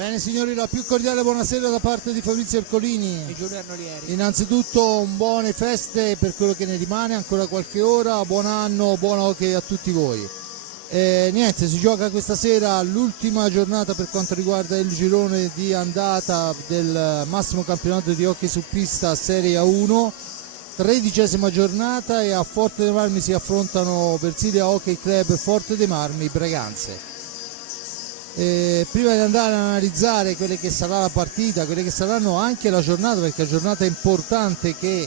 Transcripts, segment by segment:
Bene signori, la più cordiale buonasera da parte di Fabrizio Ercolini e Giulio Arnolieri. Innanzitutto buone feste per quello che ne rimane, ancora qualche ora, buon anno, buon hockey a tutti voi. Niente, si gioca questa sera l'ultima giornata per quanto riguarda il girone di andata del massimo campionato di hockey su pista Serie A1, 13ª giornata, e a Forte dei Marmi si affrontano Versilia Hockey Club Forte dei Marmi Breganze. Prima di andare ad analizzare quelle che sarà la partita, quelle che saranno anche la giornata, perché è una giornata importante che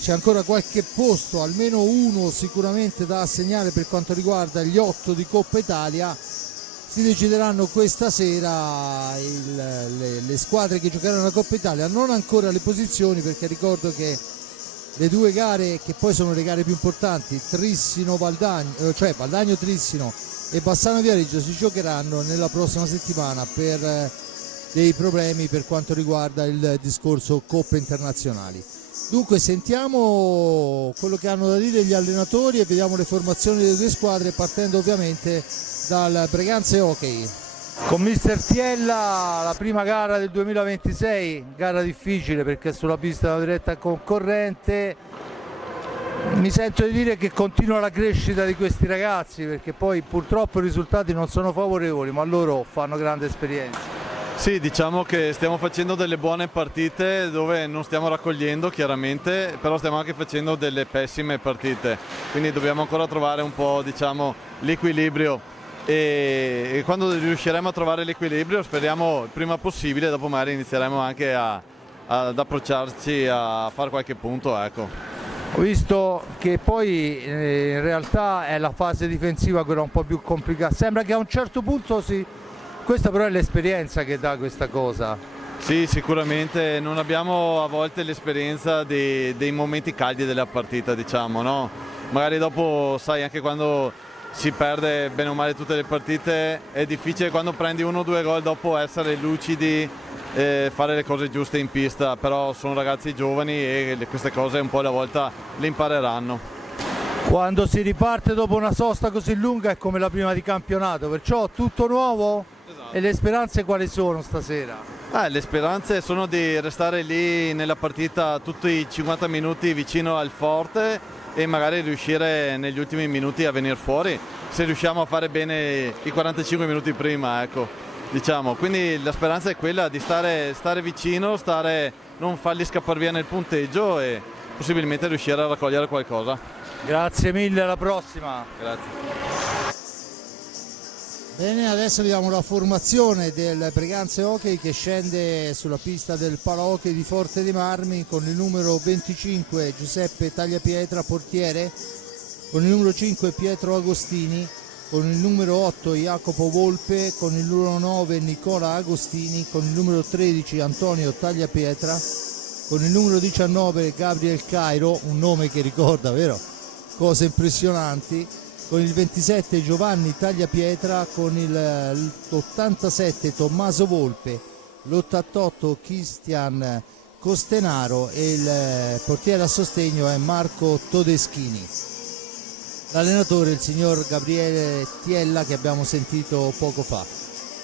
c'è ancora qualche posto, almeno uno sicuramente da assegnare per quanto riguarda gli 8 di Coppa Italia. Si decideranno questa sera le squadre che giocheranno la Coppa Italia, non ancora le posizioni, perché ricordo che le due gare che poi sono le gare più importanti, Trissino-Valdagno, cioè Valdagno-Trissino e Bassano-Viareggio, si giocheranno nella prossima settimana per dei problemi per quanto riguarda il discorso coppe internazionali. Dunque sentiamo quello che hanno da dire gli allenatori e vediamo le formazioni delle due squadre, partendo ovviamente dal Breganze Hockey. Con mister Tiella, la prima gara del 2026, gara difficile perché sulla pista è una diretta concorrente. Mi sento di dire che continua la crescita di questi ragazzi, perché poi purtroppo i risultati non sono favorevoli, ma loro fanno grande esperienza. Sì, diciamo che stiamo facendo delle buone partite dove non stiamo raccogliendo chiaramente, però stiamo anche facendo delle pessime partite, quindi dobbiamo ancora trovare un po', diciamo, l'equilibrio, e quando riusciremo a trovare l'equilibrio, speriamo il prima possibile, dopo magari inizieremo anche ad approcciarci a fare qualche punto, ecco. Ho visto che poi in realtà è la fase difensiva quella un po' più complicata, sembra che a un certo punto questa però è l'esperienza che dà questa cosa. Sì, sicuramente non abbiamo a volte l'esperienza dei momenti caldi della partita, diciamo, no? Magari dopo, sai, anche quando si perde bene o male tutte le partite è difficile, quando prendi 1 o 2 gol dopo essere lucidi, fare le cose giuste in pista, però sono ragazzi giovani e queste cose un po' alla volta le impareranno. Quando si riparte dopo una sosta così lunga è come la prima di campionato, perciò tutto nuovo. Esatto. E le speranze quali sono stasera? Le speranze sono di restare lì nella partita tutti i 50 minuti vicino al forte e magari riuscire negli ultimi minuti a venire fuori, se riusciamo a fare bene i 45 minuti prima, ecco. Diciamo, quindi la speranza è quella di stare vicino, non farli scappare via nel punteggio e possibilmente riuscire a raccogliere qualcosa. Grazie mille, alla prossima. Grazie. Bene, adesso vediamo la formazione del Breganze Hockey che scende sulla pista del Parahockey di Forte dei Marmi con il numero 25 Giuseppe Tagliapietra, portiere, con il numero 5 Pietro Agostini, con il numero 8 Jacopo Volpe, con il numero 9 Nicola Agostini, con il numero 13 Antonio Tagliapietra, con il numero 19 Gabriel Cairo, un nome che ricorda, vero? Cose impressionanti, con il 27 Giovanni Tagliapietra, con l'87 Tommaso Volpe, l'88 Cristian Costenaro e il portiere a sostegno è Marco Todeschini. L'allenatore è il signor Gabriele Tiella che abbiamo sentito poco fa.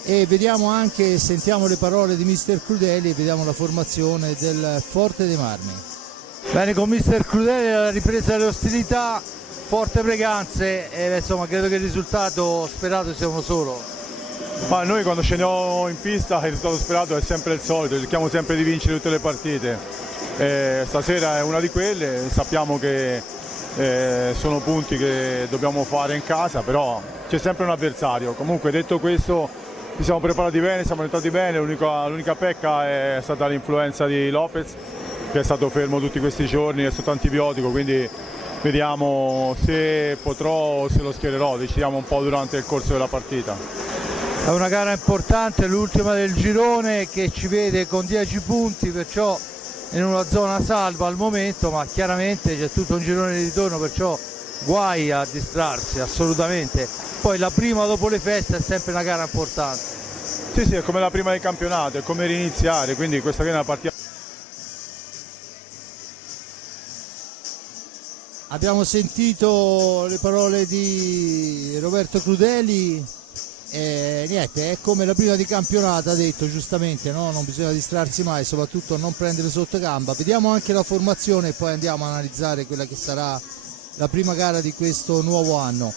E vediamo anche, sentiamo le parole di mister Crudeli e vediamo la formazione del Forte dei Marmi. Bene, con mister Crudeli la ripresa delle ostilità, Forte Breganze, e insomma credo che il risultato sperato sia uno solo. Ma noi quando scendiamo in pista il risultato sperato è sempre il solito, cerchiamo sempre di vincere tutte le partite. Stasera è una di quelle, sappiamo che sono punti che dobbiamo fare in casa, però c'è sempre un avversario. Comunque, detto questo, ci siamo preparati bene, siamo entrati bene, l'unica pecca è stata l'influenza di Lopez, che è stato fermo tutti questi giorni, è sotto antibiotico, quindi vediamo se potrò o se lo schiererò, decidiamo un po' durante il corso della partita. È una gara importante, l'ultima del girone, che ci vede con 10 punti, perciò in una zona salva al momento, ma chiaramente c'è tutto un girone di ritorno, perciò guai a distrarsi, assolutamente. Poi la prima dopo le feste è sempre una gara importante. Sì, è come la prima del campionato, è come riniziare, quindi questa qui è una partita. Abbiamo sentito le parole di Roberto Crudeli niente, è come la prima di campionato, ha detto giustamente, no? Non bisogna distrarsi mai, soprattutto non prendere sotto gamba. Vediamo anche la formazione e poi andiamo a analizzare quella che sarà la prima gara di questo nuovo anno.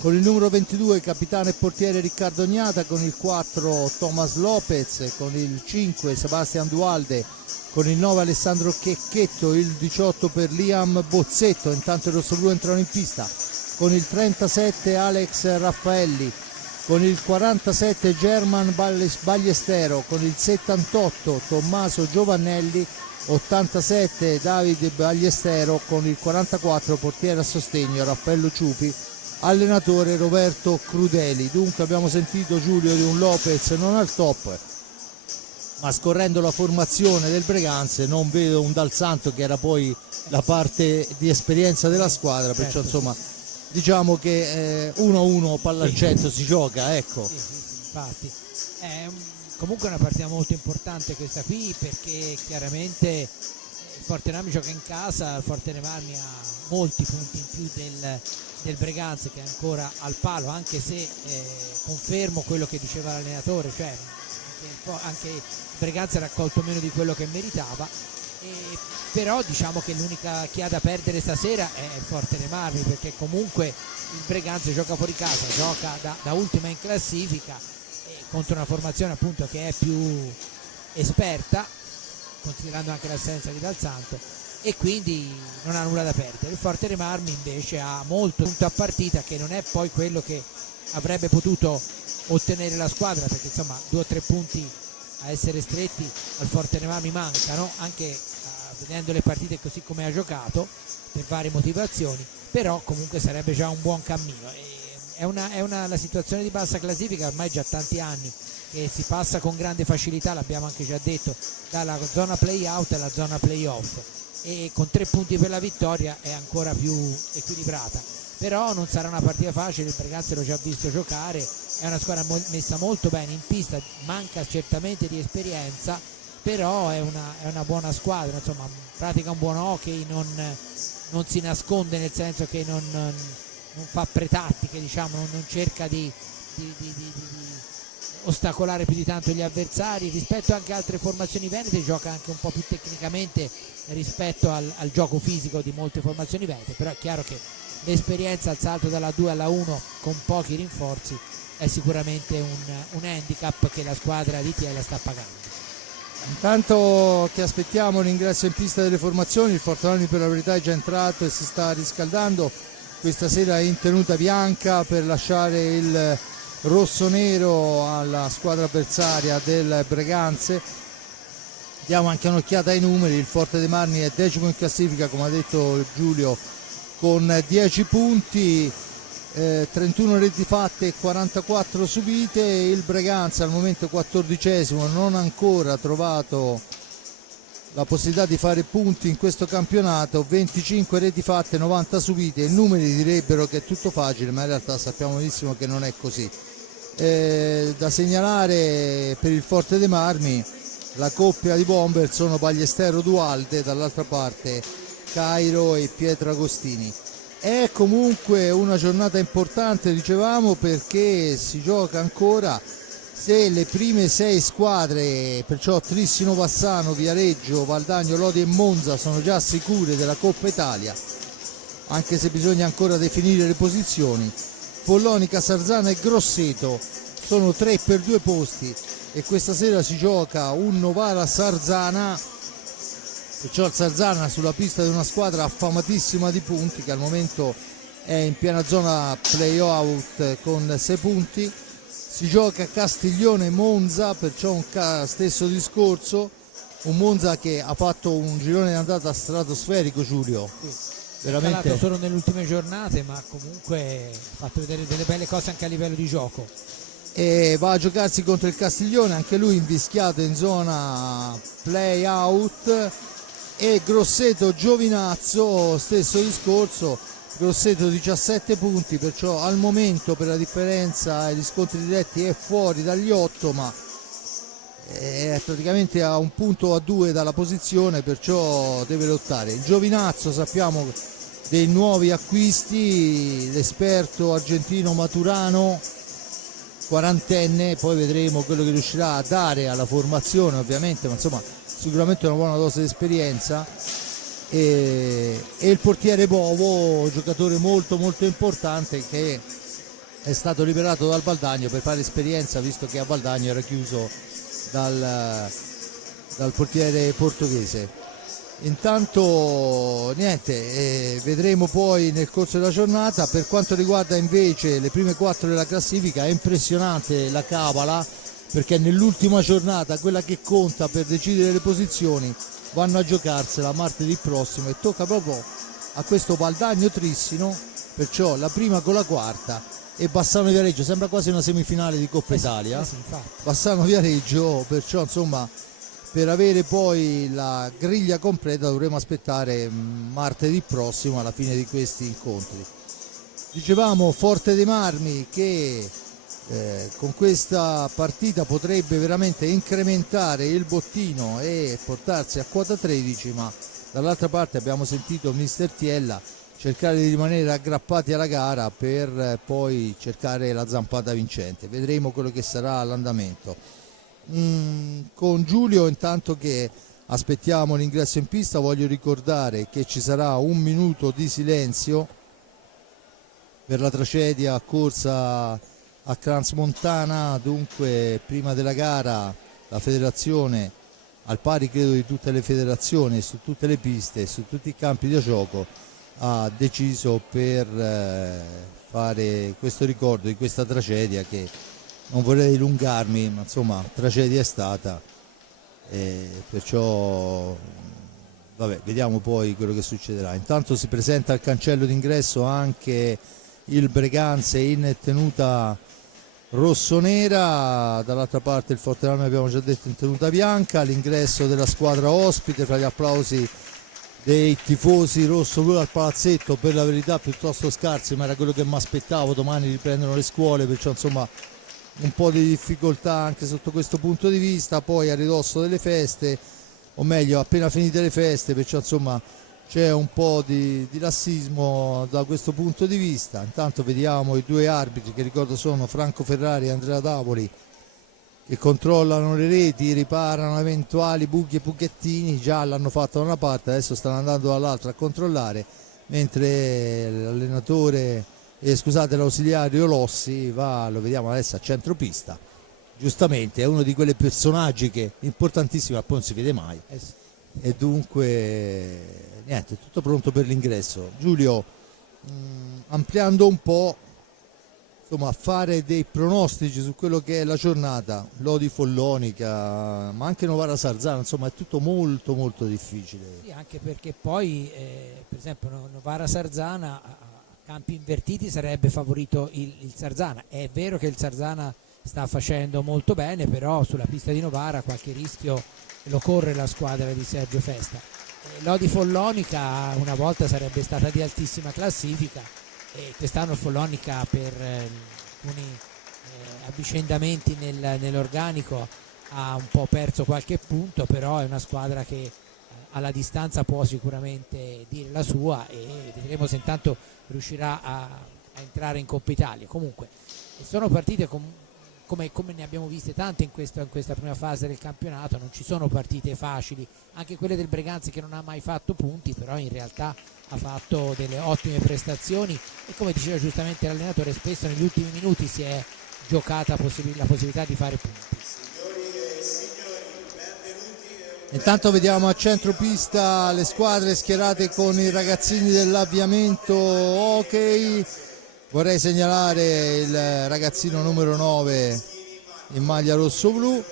Con il numero 22 capitano e portiere Riccardo Ognata, con il 4 Thomas Lopez, con il 5 Sebastian Dualde, con il 9 Alessandro Checchetto, il 18 per Liam Bozzetto. Intanto i rossoblu entrano in pista con il 37 Alex Raffaelli, con il 47 German Ballestero, con il 78 Tommaso Giovannelli, 87 Davide Ballestero, con il 44 portiere a sostegno Raffaello Ciupi, allenatore Roberto Crudeli. Dunque abbiamo sentito, Giulio, di un Lopez non al top, ma scorrendo la formazione del Breganze non vedo un Dal Santo, che era poi la parte di esperienza della squadra, perciò insomma diciamo che 1-1 palla al centro si gioca, ecco. Sì, infatti è comunque una partita molto importante questa qui, perché chiaramente il Fortenami gioca in casa, il Fortenemarmi ha molti punti in più del Breganze, che è ancora al palo, anche se confermo quello che diceva l'allenatore, cioè anche il Breganze ha raccolto meno di quello che meritava, però diciamo che l'unica che ha da perdere stasera è il Fortenemarmi, perché comunque il Breganze gioca fuori casa, gioca da ultima in classifica contro una formazione appunto che è più esperta, considerando anche l'assenza di Dal Santo, e quindi non ha nulla da perdere. Il Fortenemarmi invece ha molto punto a partita, che non è poi quello che avrebbe potuto ottenere la squadra, perché insomma 2 o 3 punti a essere stretti al Fortenemarmi mancano, anche vedendo le partite così come ha giocato per varie motivazioni, però comunque sarebbe già un buon cammino. La situazione di bassa classifica ormai già tanti anni che si passa con grande facilità, l'abbiamo anche già detto, dalla zona play out alla zona play off, e con 3 punti per la vittoria è ancora più equilibrata. Però non sarà una partita facile, il Breganze l'ho già visto giocare, è una squadra messa molto bene in pista, manca certamente di esperienza, però è una buona squadra, insomma pratica un buon hockey, non si nasconde, nel senso che non fa pretattiche, diciamo, non cerca di ostacolare più di tanto gli avversari. Rispetto anche a altre formazioni venete gioca anche un po' più tecnicamente rispetto al gioco fisico di molte formazioni venete, però è chiaro che l'esperienza al salto dalla 2 alla 1 con pochi rinforzi è sicuramente un handicap che la squadra di Tiela sta pagando. Intanto che aspettiamo l'ingresso in pista delle formazioni, il Fortemarmi per la verità è già entrato e si sta riscaldando, questa sera è in tenuta bianca per lasciare il rosso-nero alla squadra avversaria del Breganze. Diamo anche un'occhiata ai numeri, il Fortemarmi è 10° in classifica, come ha detto Giulio, con 10 punti, 31 reti fatte e 44 subite. Il Breganze al momento 14°, non ha ancora trovato la possibilità di fare punti in questo campionato, 25 reti fatte, 90 subite. I numeri direbbero che è tutto facile, ma in realtà sappiamo benissimo che non è così. Da segnalare per il Fortemarmi la coppia di bomber sono Ballestero Dualde, dall'altra parte Cairo e Pietro Agostini. È comunque una giornata importante, dicevamo, perché si gioca ancora se le prime 6 squadre, perciò Trissino Bassano, Viareggio, Valdagno, Lodi e Monza, sono già sicure della Coppa Italia, anche se bisogna ancora definire le posizioni. Follonica, Sarzana e Grosseto sono 3 per 2 posti, e questa sera si gioca un Novara-Sarzana, perciò il Sarzana sulla pista di una squadra affamatissima di punti, che al momento è in piena zona play-out con 6 punti. Si gioca Castiglione-Monza, perciò un stesso discorso, un Monza che ha fatto un girone di andata stratosferico, Giulio. Veramente. È calato solo nelle ultime giornate, ma comunque ha fatto vedere delle belle cose anche a livello di gioco. E va a giocarsi contro il Castiglione, anche lui invischiato in zona play out. E Grosseto Giovinazzo, stesso discorso, Grosseto 17 punti, perciò al momento per la differenza agli scontri diretti è fuori dagli 8, ma è praticamente a 1 punto o a 2 dalla posizione, perciò deve lottare. Il Giovinazzo, sappiamo dei nuovi acquisti, l'esperto argentino Maturano, quarantenne, poi vedremo quello che riuscirà a dare alla formazione ovviamente, ma insomma sicuramente una buona dose di esperienza. E il portiere Bovo, giocatore molto molto importante, che è stato liberato dal Valdagno per fare esperienza, visto che a Valdagno era chiuso dal portiere portoghese. Intanto niente, vedremo poi nel corso della giornata. Per quanto riguarda invece le prime 4 della classifica, è impressionante la Cavala, perché nell'ultima giornata, quella che conta per decidere le posizioni, vanno a giocarsela martedì prossimo e tocca proprio a questo Valdagno Trissino, perciò la prima con la quarta, e Bassano Viareggio, sembra quasi una semifinale di Coppa Italia. Bassano Viareggio, perciò insomma per avere poi la griglia completa dovremo aspettare martedì prossimo alla fine di questi incontri. Dicevamo Forte dei Marmi che con questa partita potrebbe veramente incrementare il bottino e portarsi a quota 13, ma dall'altra parte abbiamo sentito mister Tiella cercare di rimanere aggrappati alla gara per poi cercare la zampata vincente. Vedremo quello che sarà l'andamento. Con Giulio, intanto che aspettiamo l'ingresso in pista, voglio ricordare che ci sarà 1 minuto di silenzio per la tragedia occorsa a Crans-Montana. Dunque prima della gara la federazione, al pari credo di tutte le federazioni, su tutte le piste, su tutti i campi da gioco, ha deciso per fare questo ricordo di questa tragedia, che non vorrei dilungarmi, ma insomma tragedia è stata, perciò vabbè, vediamo poi quello che succederà. Intanto si presenta al cancello d'ingresso anche il Breganze in tenuta rossonera, dall'altra parte il Forterano abbiamo già detto in tenuta bianca. L'ingresso della squadra ospite fra gli applausi dei tifosi rosso-blu al palazzetto, per la verità piuttosto scarsi, ma era quello che mi aspettavo. Domani riprendono le scuole, perciò insomma un po' di difficoltà anche sotto questo punto di vista. Poi a ridosso delle feste, o meglio appena finite le feste, perciò insomma c'è un po' di lassismo da questo punto di vista. Intanto vediamo i 2 arbitri, che ricordo sono Franco Ferrari e Andrea Davoli, che controllano le reti, riparano eventuali buchi e buchettini. Già l'hanno fatto da una parte, adesso stanno andando dall'altra a controllare, mentre l'allenatore l'ausiliario Lossi va, lo vediamo adesso a centropista, giustamente è uno di quei personaggi che è importantissimo, ma poi non si vede mai, e dunque niente, tutto pronto per l'ingresso. Giulio, ampliando un po', insomma, fare dei pronostici su quello che è la giornata, Lodi Follonica, ma anche Novara Sarzana, insomma è tutto molto molto difficile. Sì, anche perché poi per esempio Novara Sarzana, campi invertiti, sarebbe favorito il Sarzana. È vero che il Sarzana sta facendo molto bene, però sulla pista di Novara qualche rischio lo corre la squadra di Sergio Festa. Lodi Follonica una volta sarebbe stata di altissima classifica, e quest'anno Follonica per alcuni avvicendamenti nell'organico ha un po' perso qualche punto, però è una squadra che alla distanza può sicuramente dire la sua, e vedremo se intanto riuscirà a entrare in Coppa Italia. Comunque sono partite come ne abbiamo viste tante in questa prima fase del campionato. Non ci sono partite facili, anche quelle del Breganze, che non ha mai fatto punti, però in realtà ha fatto delle ottime prestazioni, e come diceva giustamente l'allenatore, spesso negli ultimi minuti si è giocata la possibilità di fare punti. Intanto vediamo a centropista le squadre schierate con i ragazzini dell'avviamento hockey. Vorrei segnalare il ragazzino numero 9 in maglia rosso-blu,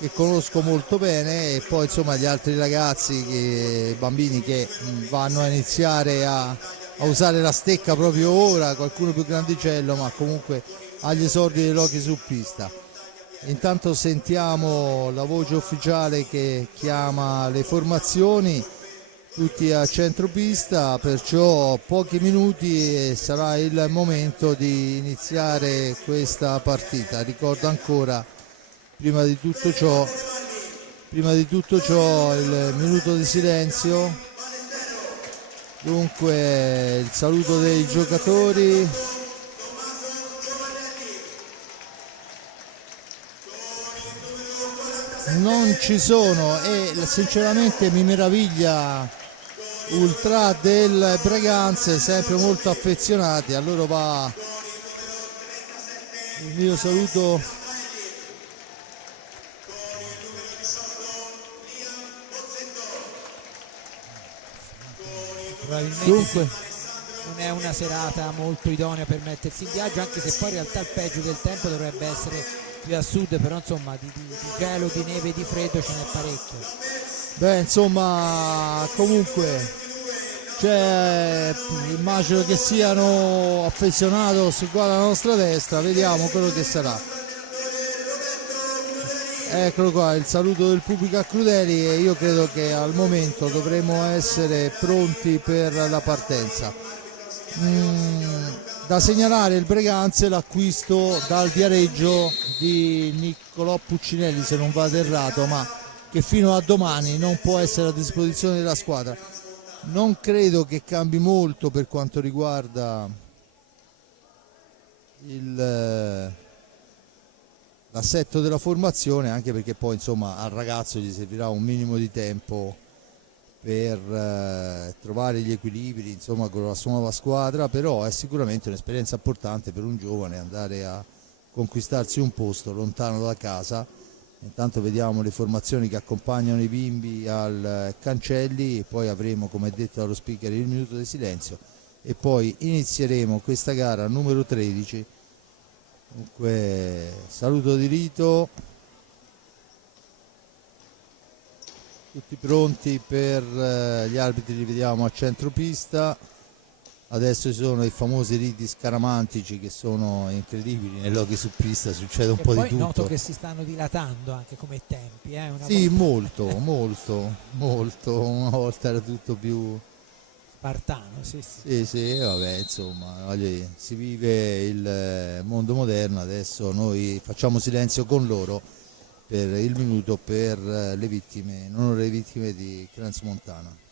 che conosco molto bene, e poi insomma gli altri ragazzi, bambini che vanno a iniziare a usare la stecca proprio ora, qualcuno più grandicello, ma comunque agli esordi dell'hockey su pista. Intanto sentiamo la voce ufficiale che chiama le formazioni, tutti a centropista, perciò pochi minuti e sarà il momento di iniziare questa partita. Ricordo ancora, prima di tutto ciò il minuto di silenzio, dunque il saluto dei giocatori. non ci sono, e sinceramente mi meraviglia ultra del Breganze, sempre molto affezionati. A loro va il mio saluto. Probabilmente Dunque, non è una serata molto idonea per mettersi in viaggio, anche se poi in realtà il peggio del tempo dovrebbe essere più a sud, però insomma di gelo, di neve e di freddo ce n'è parecchio. beh, insomma, comunque immagino che siano affezionados qua alla nostra destra, vediamo quello che sarà. Eccolo qua, il saluto del pubblico a Crudeli, e io credo che al momento dovremo essere pronti per la partenza. Da segnalare il Breganze l'acquisto dal Viareggio di Niccolò Puccinelli, se non vado errato, ma che fino a domani non può essere a disposizione della squadra. Non credo che cambi molto per quanto riguarda l'assetto della formazione, anche perché poi insomma al ragazzo gli servirà un minimo di tempo per trovare gli equilibri insomma con la sua nuova squadra, però è sicuramente un'esperienza importante per un giovane andare a conquistarsi un posto lontano da casa. Intanto vediamo le formazioni che accompagnano i bimbi al Cancelli, poi avremo, come detto dallo speaker, il minuto di silenzio e poi inizieremo questa gara numero 13. Dunque, saluto di rito, tutti pronti per gli arbitri, li vediamo a centropista. Adesso ci sono i famosi riti scaramantici che sono incredibili, nei luoghi su pista succede un E po' di poi tutto. noto che si stanno dilatando anche come tempi, Sì, molto, una volta era tutto più spartano, sì. sì, vabbè, insomma, si vive il mondo moderno, adesso noi facciamo silenzio con loro per il minuto per le vittime, in onore delle vittime di Crans Montana.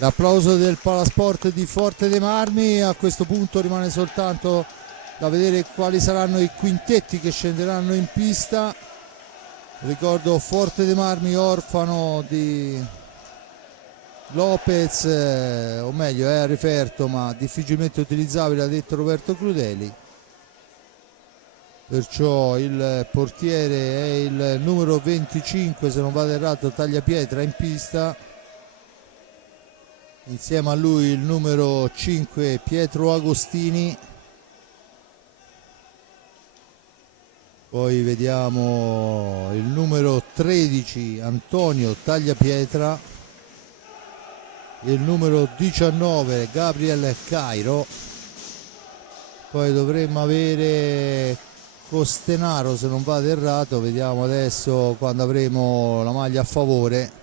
L'applauso del Palasport di Forte dei Marmi. A questo punto rimane soltanto da vedere quali saranno i quintetti che scenderanno in pista. Ricordo Forte dei Marmi, orfano di Lopez, o meglio è referto ma difficilmente utilizzabile, ha detto Roberto Crudeli. Perciò il portiere è il numero 25, se non vado errato, Tagliapietra in pista. Insieme a lui il numero 5 Pietro Agostini, poi vediamo il numero 13 Antonio Tagliapietra, il numero 19 Gabriel Cairo, poi dovremmo avere Costenaro, se non vado errato, vediamo adesso quando avremo la maglia a favore.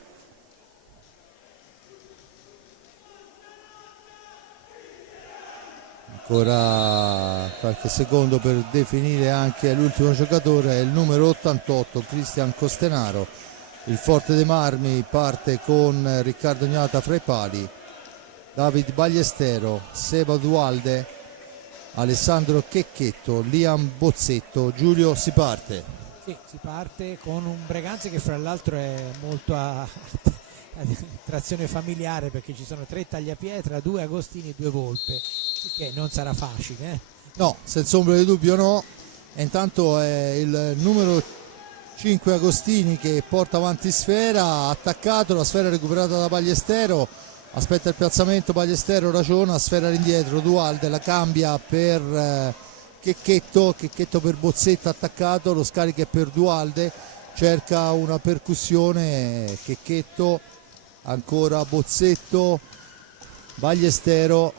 Ancora qualche secondo per definire anche l'ultimo giocatore, è il numero 88 Cristian Costenaro. Il Forte dei Marmi parte con Riccardo Gnata fra i pali, David Bagliestero, Seba Dualde, Alessandro Checchetto, Liam Bozzetto. Giulio, si parte. Sì, si parte con un Breganze che fra l'altro è molto trazione familiare, perché ci sono 3 Tagliapietra, 2 Agostini e 2 Volpe, che non sarà facile. No, senza ombra di dubbio no. E intanto è il numero 5 Agostini che porta avanti Sfera, attaccato, la Sfera recuperata da Ballestero, aspetta il piazzamento, Ballestero ragiona, Sfera all'indietro, Dualde la cambia per Checchetto per Bozzetta attaccato, lo scarica è per Dualde, cerca una percussione, Checchetto, ancora Bozzetto, Ballestero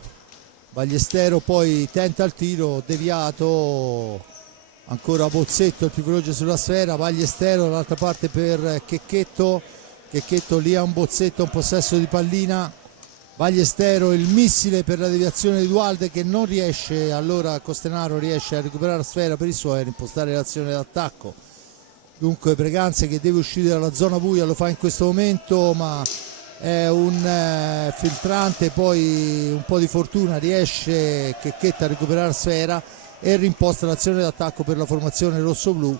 poi tenta il tiro deviato, ancora Bozzetto il più veloce sulla Sfera, Ballestero dall'altra parte per Checchetto lì a un Bozzetto, un possesso di pallina, Ballestero il missile per la deviazione di Dualde che non riesce, allora Costenaro riesce a recuperare la Sfera per i suoi e impostare l'azione d'attacco. Dunque Breganze che deve uscire dalla zona buia, lo fa in questo momento, ma è un filtrante, poi un po' di fortuna riesce Checchetto a recuperare la Sfera e rimposta l'azione d'attacco per la formazione rosso-blu.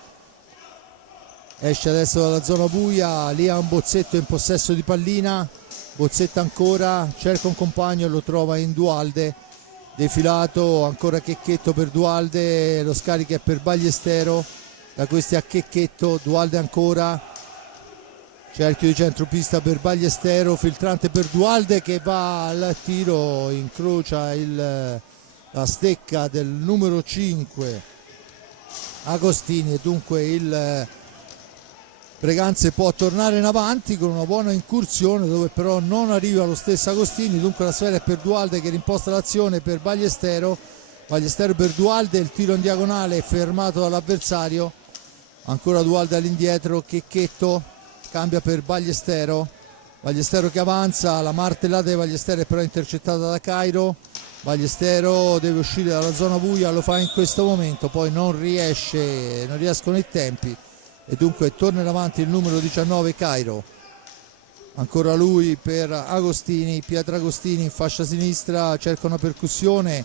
Esce adesso dalla zona buia, lì ha un Bozzetto in possesso di pallina, Bozzetta ancora, cerca un compagno e lo trova in Dualde, defilato ancora Checchetto per Dualde, lo scarica è per Ballestero, da questi a Checchetto, Dualde ancora, cerchio di centropista per Ballestero, filtrante per Dualde che va al tiro, incrocia la stecca del numero 5 Agostini e dunque il Breganze può tornare in avanti con una buona incursione dove però non arriva lo stesso Agostini, dunque la Sfera è per Dualde che rimposta l'azione per Ballestero per Dualde, il tiro in diagonale fermato dall'avversario, ancora Dualde all'indietro, Checchetto cambia per Ballestero che avanza, la martellata di Ballestero è però intercettata da Cairo, Ballestero deve uscire dalla zona buia, lo fa in questo momento, poi non riescono i tempi e dunque torna in avanti il numero 19 Cairo, ancora lui per Agostini, Pietragostini in fascia sinistra, cerca una percussione,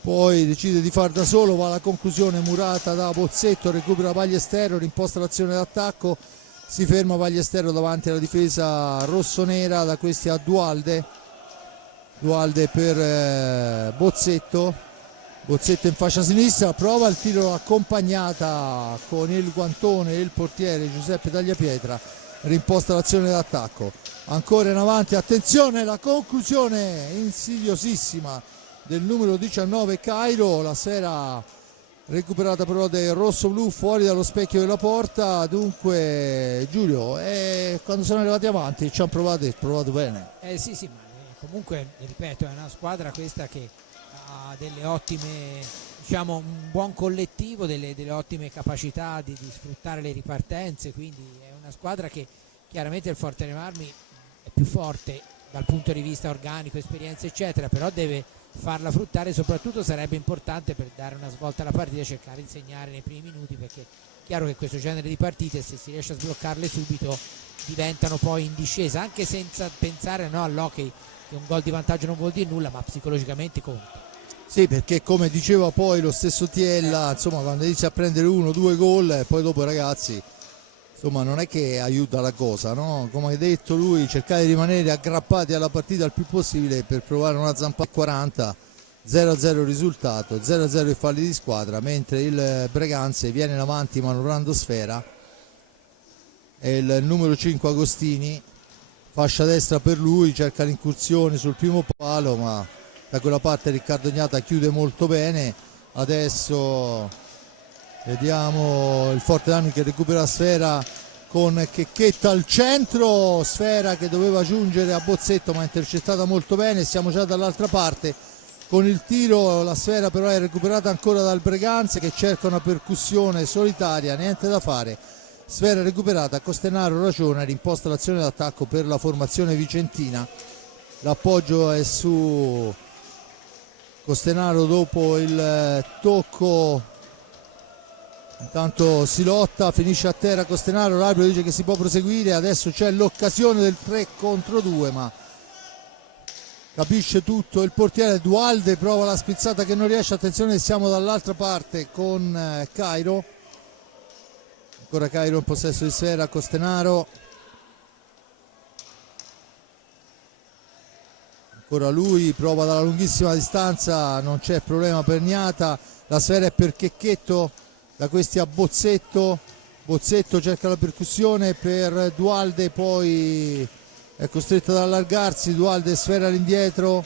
poi decide di far da solo, va alla conclusione murata da Bozzetto, recupera Ballestero, rimposta l'azione d'attacco, si ferma Ballestero davanti alla difesa rossonera, da questi a Dualde per Bozzetto in fascia sinistra, prova il tiro accompagnata con il guantone e il portiere Giuseppe Tagliapietra, rimposta l'azione d'attacco, ancora in avanti, attenzione la conclusione insidiosissima del numero 19 Cairo, la Sfera recuperata però del rosso-blu fuori dallo specchio della porta, dunque Giulio, quando sono arrivati avanti ci hanno provato bene. Sì, ma comunque ripeto è una squadra questa che ha delle ottime, diciamo un buon collettivo, delle ottime capacità di sfruttare le ripartenze, quindi è una squadra che chiaramente il Forterne Marmi è più forte dal punto di vista organico, esperienza eccetera, però deve farla fruttare, soprattutto sarebbe importante per dare una svolta alla partita cercare di segnare nei primi minuti, perché è chiaro che questo genere di partite se si riesce a sbloccarle subito diventano poi in discesa, anche senza pensare all'hockey che un gol di vantaggio non vuol dire nulla, ma psicologicamente conta. Sì, perché come diceva poi lo stesso Tiella, insomma quando inizi a prendere 1-2 gol poi dopo ragazzi insomma non è che aiuta la cosa, no? Come ha detto lui, cercare di rimanere aggrappati alla partita il più possibile per provare una zampata 40, 0-0 risultato, 0-0 i falli di squadra, mentre il Breganze viene in avanti manovrando Sfera e il numero 5 Agostini, fascia destra per lui, cerca l'incursione sul primo palo, ma da quella parte Riccardo Gnata chiude molto bene. Adesso vediamo il Forte che recupera la Sfera con Checchetto al centro, Sfera che doveva giungere a Bozzetto ma intercettata molto bene. Siamo già dall'altra parte con il tiro, la Sfera però è recuperata ancora dal Breganze che cerca una percussione solitaria, niente da fare. Sfera recuperata, Costenaro ragiona, rimposta l'azione d'attacco per la formazione vicentina, l'appoggio è su Costenaro dopo il tocco, intanto si lotta, finisce a terra Costenaro, l'arbitro dice che si può proseguire, adesso c'è l'occasione del 3 contro 2 ma capisce tutto il portiere. Dualde prova la spizzata che non riesce, attenzione siamo dall'altra parte con Cairo, ancora Cairo in possesso di Sfera, Costenaro Ora lui prova dalla lunghissima distanza, non c'è problema per Niata, la sfera è per Checchetto, da questi a Bozzetto, Bozzetto cerca la percussione per Dualde, poi è costretto ad allargarsi, Dualde sfera all'indietro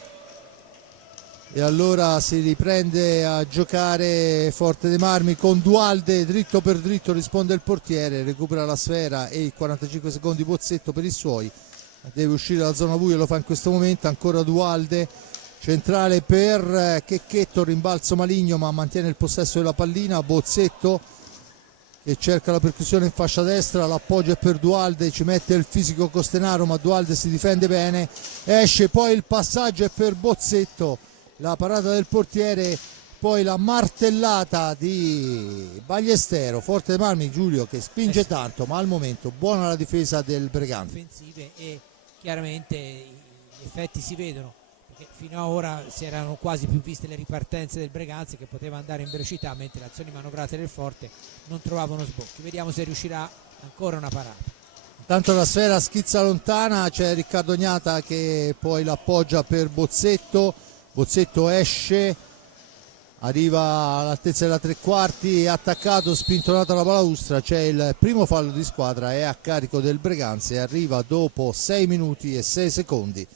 e allora si riprende a giocare Forte dei Marmi con Dualde, dritto per dritto risponde il portiere, recupera la sfera e i 45 secondi Bozzetto per i suoi. Deve uscire dalla zona buia, lo fa in questo momento, ancora Dualde, centrale per Checchetto, rimbalzo maligno ma mantiene il possesso della pallina, Bozzetto che cerca la percussione in fascia destra, l'appoggio è per Dualde, ci mette il fisico Costenaro ma Dualde si difende bene, esce, poi il passaggio è per Bozzetto, la parata del portiere, poi la martellata di Ballestero. Forte dei Marmi, Giulio, che spinge tanto ma al momento buona la difesa del Breganze. Offensive, e chiaramente gli effetti si vedono, perché fino ad ora si erano quasi più viste le ripartenze del Breganze che poteva andare in velocità, mentre le azioni manovrate del Forte non trovavano sbocchi. Vediamo se riuscirà ancora una parata. Intanto la sfera schizza lontana, c'è Riccardo Gnata che poi l'appoggia per Bozzetto, Bozzetto esce, arriva all'altezza della tre quarti, è attaccato, spintonato alla balaustra, c'è il primo fallo di squadra, è a carico del Breganze, arriva dopo 6 minuti e 6 secondi.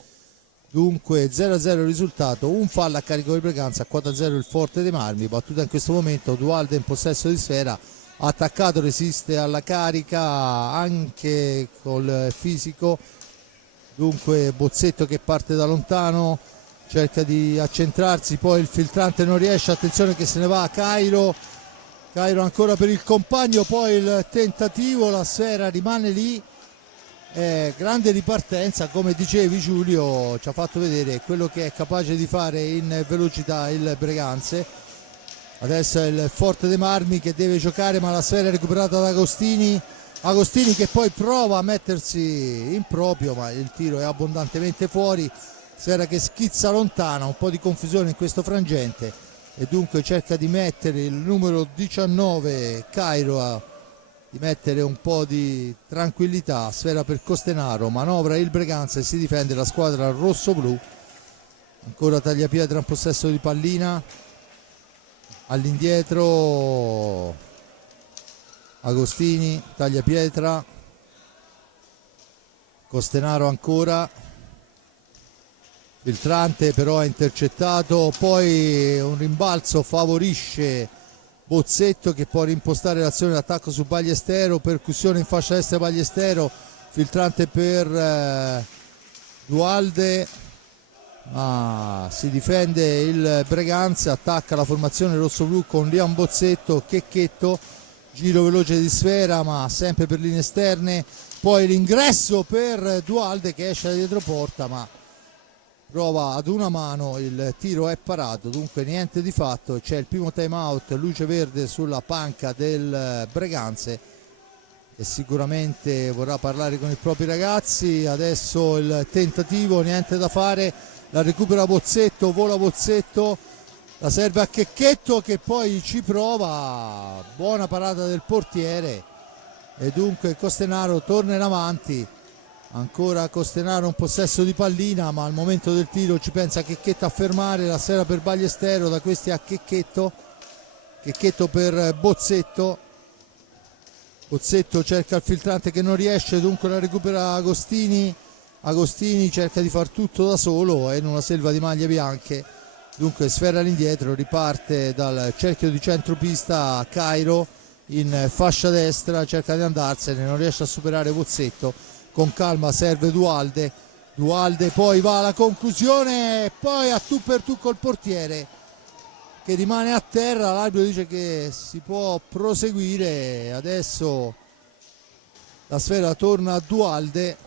Dunque 0-0 il risultato, un fallo a carico del Breganze, a 4-0 il Forte dei Marmi, battuta in questo momento, Dualde in possesso di sfera, attaccato, resiste alla carica anche col fisico, dunque Bozzetto che parte da lontano, cerca di accentrarsi, poi il filtrante non riesce, attenzione che se ne va a Cairo ancora per il compagno, poi il tentativo, la sfera rimane lì, grande ripartenza, come dicevi Giulio, ci ha fatto vedere quello che è capace di fare in velocità il Breganze. Adesso è il Forte dei Marmi che deve giocare, ma la sfera è recuperata da Agostini che poi prova a mettersi in proprio, ma il tiro è abbondantemente fuori, sfera che schizza lontana, un po' di confusione in questo frangente e dunque cerca di mettere il numero 19 Cairo di mettere un po' di tranquillità, sfera per Costenaro, manovra il Breganze e si difende la squadra rosso-blu. Ancora Tagliapietra in possesso di pallina, all'indietro Agostini, Tagliapietra, Costenaro ancora, filtrante però è intercettato, poi un rimbalzo favorisce Bozzetto che può rimpostare l'azione d'attacco su Ballestero, percussione in fascia destra Ballestero, filtrante per Dualde, ma si difende il Breganze, attacca la formazione rossoblu con Liam Bozzetto, Checchetto, giro veloce di sfera ma sempre per linee esterne, poi l'ingresso per Dualde che esce da dietro porta ma prova ad una mano, il tiro è parato, dunque niente di fatto, c'è il primo time out, luce verde sulla panca del Breganze e sicuramente vorrà parlare con i propri ragazzi. Adesso il tentativo, niente da fare, la recupera Bozzetto, vola Bozzetto, la serve a Checchetto che poi ci prova, buona parata del portiere e dunque Costenaro torna in avanti. Ancora Costenaro un possesso di pallina ma al momento del tiro ci pensa Checchetto a fermare, la sfera per Ballestero, da questi a Checchetto per Bozzetto, Bozzetto cerca il filtrante che non riesce, dunque la recupera Agostini cerca di far tutto da solo, è in una selva di maglie bianche, dunque sfera all'indietro, riparte dal cerchio di centropista Cairo in fascia destra, cerca di andarsene, non riesce a superare Bozzetto, con calma serve Dualde, poi va alla conclusione e poi a tu per tu col portiere che rimane a terra, l'arbitro dice che si può proseguire, adesso la sfera torna a Dualde,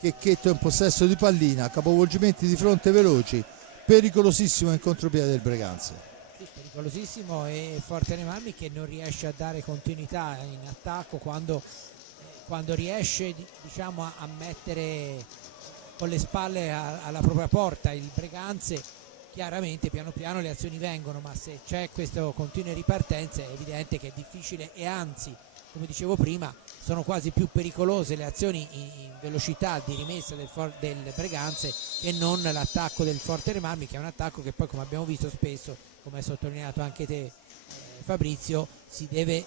Checchetto in possesso di pallina, capovolgimenti di fronte veloci, pericolosissimo in contropiede del Breganze. Sì, pericolosissimo, e Forte dei Marmi che non riesce a dare continuità in attacco quando riesce, diciamo, a mettere con le spalle alla propria porta il Breganze. Chiaramente piano piano le azioni vengono, ma se c'è questo continue ripartenze è evidente che è difficile e anzi, come dicevo prima, sono quasi più pericolose le azioni in velocità di rimessa del Breganze che non l'attacco del Forte dei Marmi, che è un attacco che poi, come abbiamo visto spesso, come hai sottolineato anche te Fabrizio, si deve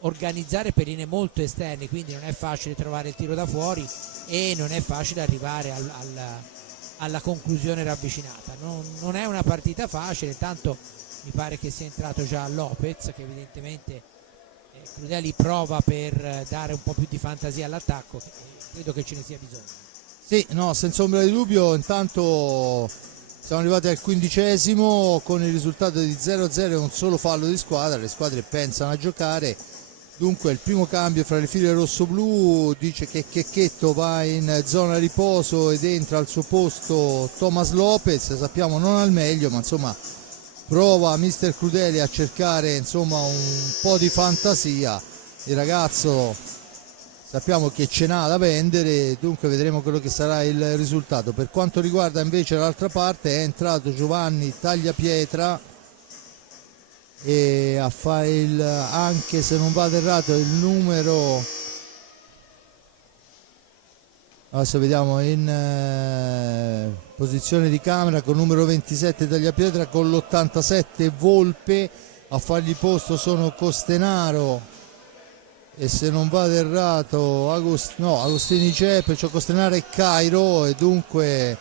organizzare per linee molto esterne, quindi non è facile trovare il tiro da fuori e non è facile arrivare alla conclusione ravvicinata. Non è una partita facile, tanto mi pare che sia entrato già Lopez, che evidentemente Crudeli prova per dare un po' più di fantasia all'attacco, credo che ce ne sia bisogno. Sì, no, senza ombra di dubbio. Intanto siamo arrivati al 15° con il risultato di 0-0 e un solo fallo di squadra. Le squadre pensano a giocare, dunque il primo cambio fra le file rossoblù dice che Checchetto va in zona riposo ed entra al suo posto Thomas Lopez. Sappiamo non al meglio, ma insomma prova mister Crudeli a cercare insomma un po' di fantasia. Il ragazzo sappiamo che ce n'ha da vendere, dunque vedremo quello che sarà il risultato. Per quanto riguarda invece l'altra parte, è entrato Giovanni Tagliapietra e a fare anche se non vado errato il numero, adesso vediamo in posizione di camera, con numero 27 Tagliapietra, con l'87 Volpe. A fargli posto sono Costenaro e se non vado errato Agostini c'è, perciò Costenaro e Cairo, e dunque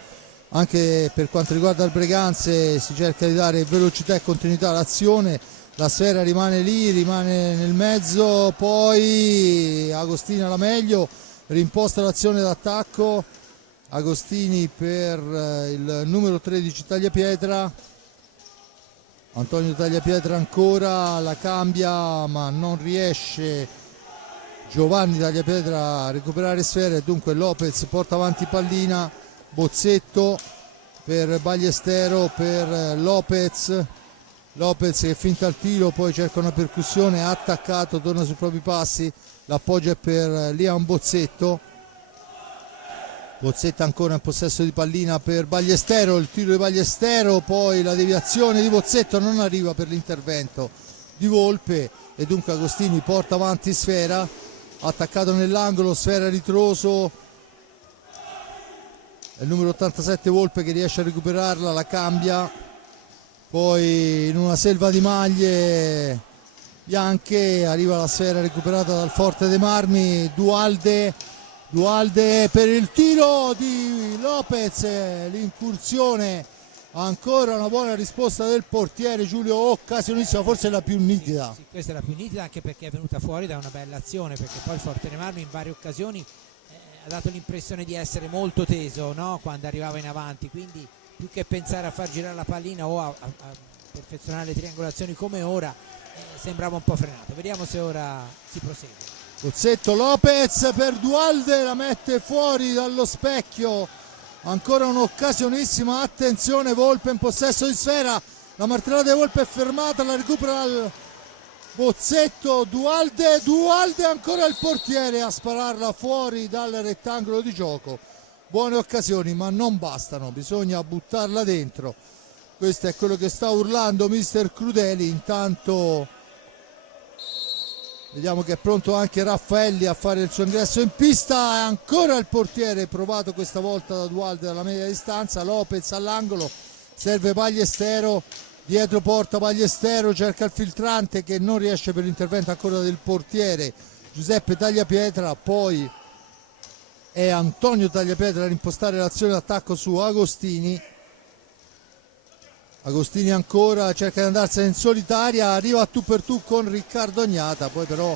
anche per quanto riguarda il Breganze si cerca di dare velocità e continuità all'azione. La sfera rimane lì, rimane nel mezzo, poi Agostini alla meglio, rimposta l'azione d'attacco. Agostini per il numero 13 Tagliapietra, Antonio Tagliapietra ancora, la cambia ma non riesce Giovanni Tagliapietra a recuperare sfere, dunque Lopez porta avanti pallina, Bozzetto per Ballestero, per Lopez che finta il tiro, poi cerca una percussione, attaccato, torna sui propri passi, l'appoggio è per Liam Bozzetto ancora in possesso di pallina per Ballestero, il tiro di Ballestero, poi la deviazione di Bozzetto non arriva per l'intervento di Volpe e dunque Agostini porta avanti sfera, attaccato nell'angolo, sfera ritroso, è il numero 87 Volpe che riesce a recuperarla, la cambia, poi in una selva di maglie bianche arriva la sfera recuperata dal Forte dei Marmi. Dualde per il tiro di Lopez, l'incursione, ancora una buona risposta del portiere Giulio, occasionissima, forse la più nitida. Sì, questa è la più nitida, anche perché è venuta fuori da una bella azione, perché poi il Forte dei Marmi in varie occasioni ha dato l'impressione di essere molto teso, no? Quando arrivava in avanti, quindi più che pensare a far girare la pallina o a perfezionare le triangolazioni come ora, sembrava un po' frenato. Vediamo se ora si prosegue. Bozzetto, Lopez per Dualde, la mette fuori dallo specchio, ancora un'occasionissima, attenzione, Volpe in possesso di sfera, la martellata di Volpe è fermata, la recupera il Bozzetto, Dualde ancora il portiere a spararla fuori dal rettangolo di gioco. Buone occasioni ma non bastano, bisogna buttarla dentro, questo è quello che sta urlando mister Crudeli. Intanto vediamo che è pronto anche Raffaelli a fare il suo ingresso in pista, e ancora il portiere provato questa volta da Dualde dalla media distanza. Lopez all'angolo, serve Ballestero, dietro porta Ballestero, cerca il filtrante che non riesce per l'intervento ancora del portiere Giuseppe Tagliapietra, poi è Antonio Tagliapietra a rimpostare l'azione d'attacco su Agostini. Agostini ancora cerca di andarsene in solitaria, arriva a tu per tu con Riccardo Agnata, poi però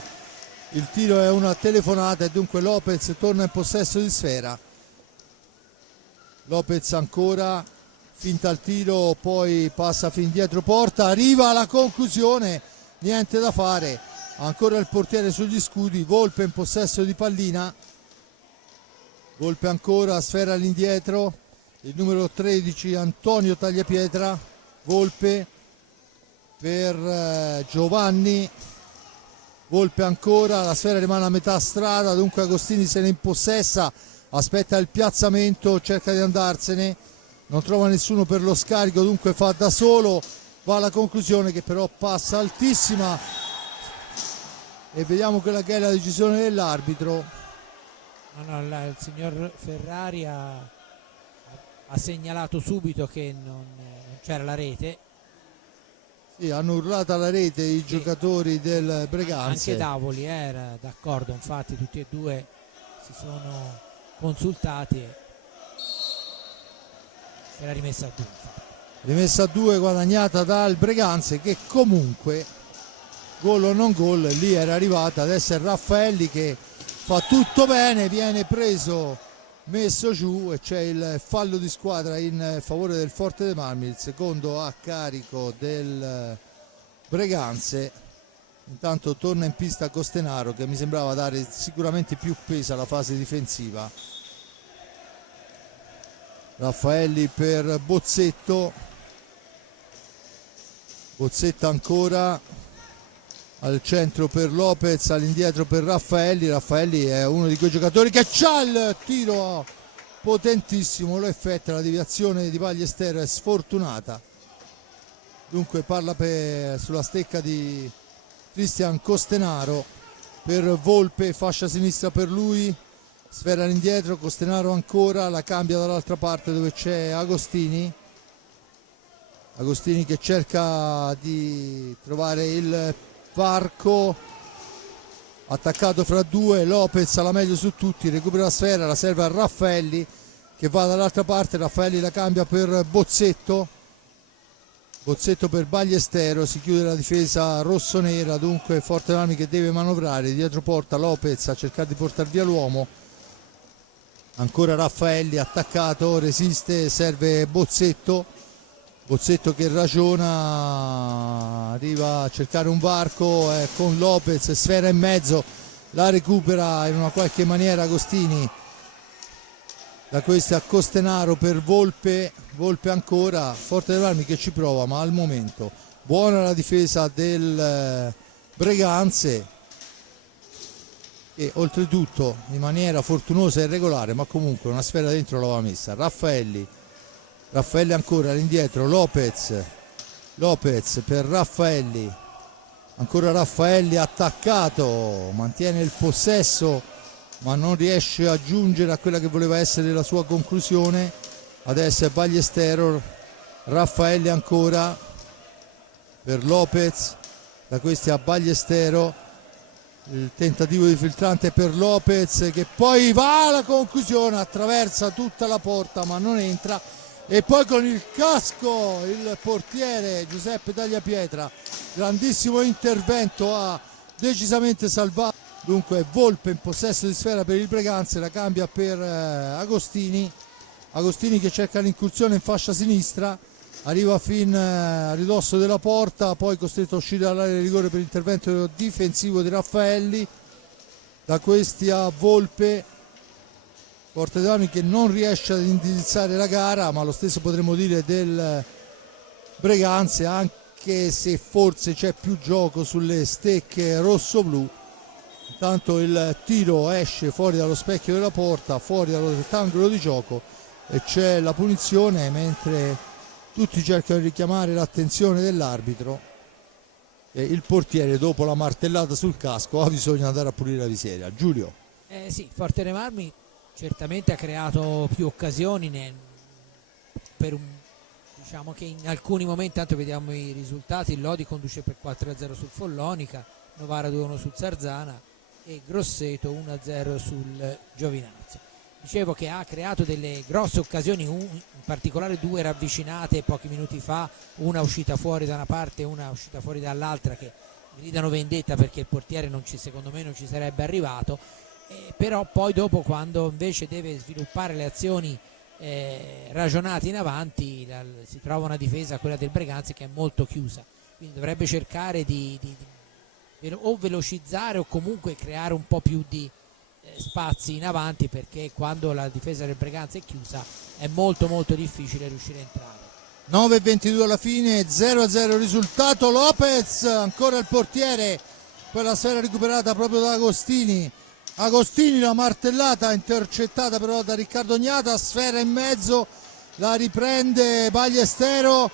il tiro è una telefonata e dunque Lopez torna in possesso di sfera. Lopez ancora, finta il tiro, poi passa fin dietro porta, arriva alla conclusione, niente da fare, ancora il portiere sugli scudi. Volpe in possesso di pallina, Volpe ancora, sfera all'indietro, il numero 13 Antonio Tagliapietra, Volpe per Giovanni, Volpe ancora, la sfera rimane a metà strada, dunque Agostini se ne impossessa, aspetta il piazzamento, cerca di andarsene, non trova nessuno per lo scarico, dunque fa da solo, va alla conclusione che però passa altissima e vediamo quella che è la decisione dell'arbitro. Il signor Ferrari ha segnalato subito che non c'era la rete. Sì, hanno urlato alla rete i giocatori del Breganze. Anche Davoli era d'accordo, infatti tutti e due si sono consultati e era rimessa a 2. Rimessa a 2 guadagnata dal Breganze, che comunque gol o non gol lì era arrivata. Adesso è Raffaelli che fa tutto bene, viene preso, messo giù e c'è il fallo di squadra in favore del Forte dei Marmi, il secondo a carico del Breganze. Intanto torna in pista Costenaro, che mi sembrava dare sicuramente più peso alla fase difensiva. Raffaelli per Bozzetto, Bozzetto ancora al centro per Lopez, all'indietro per Raffaelli. Raffaelli è uno di quei giocatori che c'ha il tiro potentissimo, lo effettua, la deviazione di Ballestero è sfortunata. Dunque parla sulla stecca di Cristian Costenaro per Volpe, fascia sinistra per lui, sfera all'indietro, Costenaro ancora, la cambia dall'altra parte dove c'è Agostini. Agostini che cerca di trovare il varco, attaccato fra due, Lopez alla meglio su tutti, recupera la sfera, la serve a Raffaelli che va dall'altra parte, Raffaelli la cambia per Bozzetto, Bozzetto per Ballestero, si chiude la difesa rossonera, dunque Forte Marmi che deve manovrare, dietro porta Lopez a cercare di portare via l'uomo, ancora Raffaelli attaccato, resiste, serve Bozzetto. Bozzetto che ragiona, arriva a cercare un varco con Lopez, sfera in mezzo, la recupera in una qualche maniera Agostini, da questa a Costenaro per Volpe, Volpe ancora, Forte dei Marmi che ci prova, ma al momento buona la difesa del Breganze e oltretutto in maniera fortunosa e regolare, ma comunque una sfera dentro l'aveva messa. Raffaelli ancora all'indietro, Lopez per Raffaelli, ancora Raffaelli attaccato, mantiene il possesso ma non riesce a giungere a quella che voleva essere la sua conclusione. Adesso è Ballestero, Raffaelli ancora per Lopez, da questi a Ballestero, il tentativo di filtrante per Lopez che poi va alla conclusione, attraversa tutta la porta ma non entra, e poi con il casco il portiere Giuseppe Tagliapietra, grandissimo intervento, ha decisamente salvato. Dunque Volpe in possesso di sfera per il Breganze, la cambia per Agostini che cerca l'incursione in fascia sinistra, arriva fin a ridosso della porta, poi costretto a uscire dall'area di rigore per l'intervento difensivo di Raffaelli, da questi a Volpe. Forte dei Marmi che non riesce ad indirizzare la gara, ma lo stesso potremmo dire del Breganze, anche se forse c'è più gioco sulle stecche rosso-blu. Intanto il tiro esce fuori dallo specchio della porta, fuori dallo rettangolo di gioco, e c'è la punizione, mentre tutti cercano di richiamare l'attenzione dell'arbitro e il portiere, dopo la martellata sul casco, ha bisogno di andare a pulire la visiera. Giulio. Sì, Forte dei Marmi certamente ha creato più occasioni diciamo che in alcuni momenti, tanto vediamo i risultati, il Lodi conduce per 4-0 sul Follonica, Novara 2-1 sul Sarzana e Grosseto 1-0 sul Giovinazzo. Dicevo che ha creato delle grosse occasioni, in particolare due ravvicinate pochi minuti fa, una uscita fuori da una parte e una uscita fuori dall'altra, che gridano vendetta perché il portiere secondo me non ci sarebbe arrivato. Però poi dopo, quando invece deve sviluppare le azioni ragionate in avanti, si trova una difesa, quella del Breganze, che è molto chiusa, quindi dovrebbe cercare di o velocizzare o comunque creare un po' più di spazi in avanti, perché quando la difesa del Breganze è chiusa è molto molto difficile riuscire a entrare. 9:22 alla fine, 0-0 risultato. Lopez, ancora il portiere, quella sfera recuperata proprio da Agostini, la martellata intercettata però da Riccardo Gnata, sfera in mezzo, la riprende Ballestero,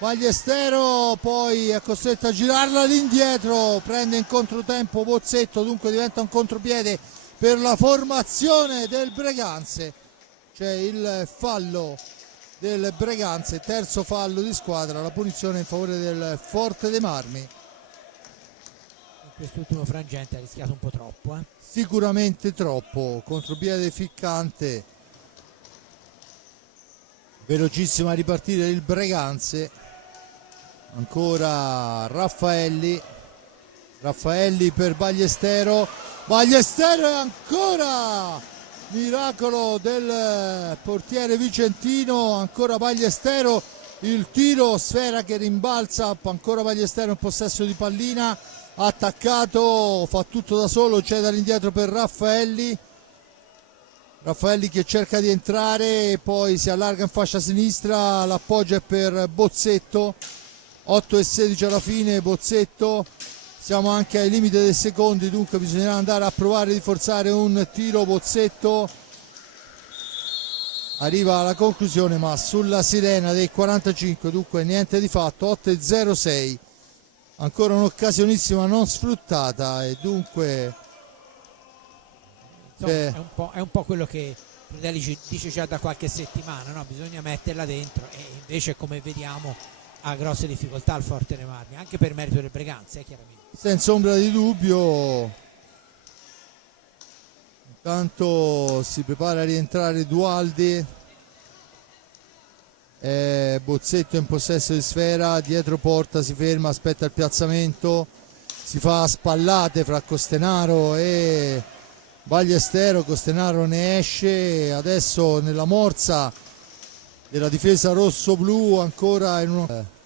Ballestero poi è costretto a girarla all'indietro, prende in controtempo Bozzetto, dunque diventa un contropiede per la formazione del Breganze. C'è il fallo del Breganze, terzo fallo di squadra, la punizione in favore del Forte dei Marmi. In quest'ultimo frangente ha rischiato un po' troppo. Sicuramente troppo, contropiede ficcante, velocissima a ripartire il Breganze. Ancora Raffaelli per Ballestero e ancora miracolo del portiere vicentino, ancora Ballestero, il tiro, Sfera che rimbalza, ancora Ballestero in possesso di pallina, attaccato, fa tutto da solo, c'è dall'indietro per Raffaelli che cerca di entrare e poi si allarga in fascia sinistra, l'appoggio è per Bozzetto. 8:16 alla fine, Bozzetto, siamo anche ai limiti dei secondi, dunque bisognerà andare a provare di forzare un tiro. Bozzetto arriva alla conclusione ma sulla sirena dei 45, dunque niente di fatto. 8:06, ancora un'occasionissima non sfruttata e dunque insomma, è un po' quello che Prudelli dice già da qualche settimana, no? Bisogna metterla dentro, e invece come vediamo ha grosse difficoltà il Forte dei Marmi, anche per merito del Breganze, chiaramente. Senza ombra di dubbio. Intanto si prepara a rientrare Dualdi, Bozzetto in possesso di Sfera, dietro porta, si ferma, aspetta il piazzamento, si fa spallate fra Costenaro e Ballestero. Costenaro ne esce adesso nella morsa della difesa rosso-blu, ancora in una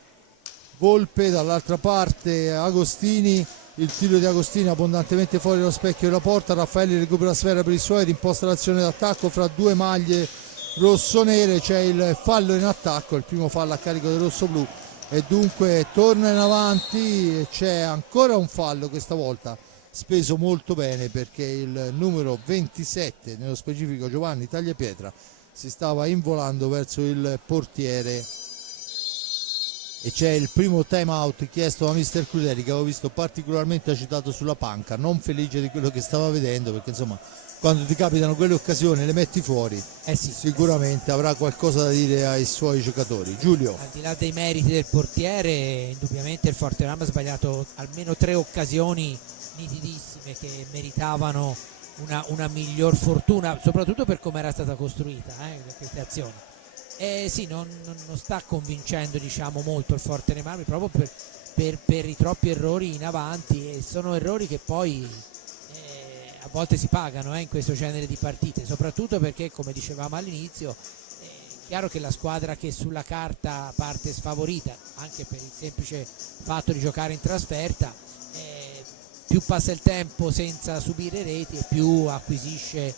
Volpe, dall'altra parte Agostini, il tiro di Agostini abbondantemente fuori dallo specchio della porta. Raffaelli recupera la Sfera per i suoi, rimposta l'azione d'attacco fra due maglie rossonere, c'è il fallo in attacco, il primo fallo a carico del rosso-blu e dunque torna in avanti e c'è ancora un fallo, questa volta speso molto bene perché il numero 27, nello specifico Giovanni Tagliapietra, si stava involando verso il portiere e c'è il primo time out chiesto da mister Crudeli, che avevo visto particolarmente agitato sulla panca, non felice di quello che stava vedendo, perché insomma quando ti capitano quelle occasioni e le metti fuori sicuramente avrà qualcosa da dire ai suoi giocatori. Giulio, al di là dei meriti del portiere, indubbiamente il Forte Ram ha sbagliato almeno 3 occasioni nitidissime che meritavano una miglior fortuna, soprattutto per come era stata costruita queste azioni. Sì, non sta convincendo, diciamo, molto il Forte dei Marmi, proprio per i troppi errori in avanti, e sono errori che poi a volte si pagano in questo genere di partite, soprattutto perché, come dicevamo all'inizio, è chiaro che la squadra che sulla carta parte sfavorita, anche per il semplice fatto di giocare in trasferta, più passa il tempo senza subire reti e più acquisisce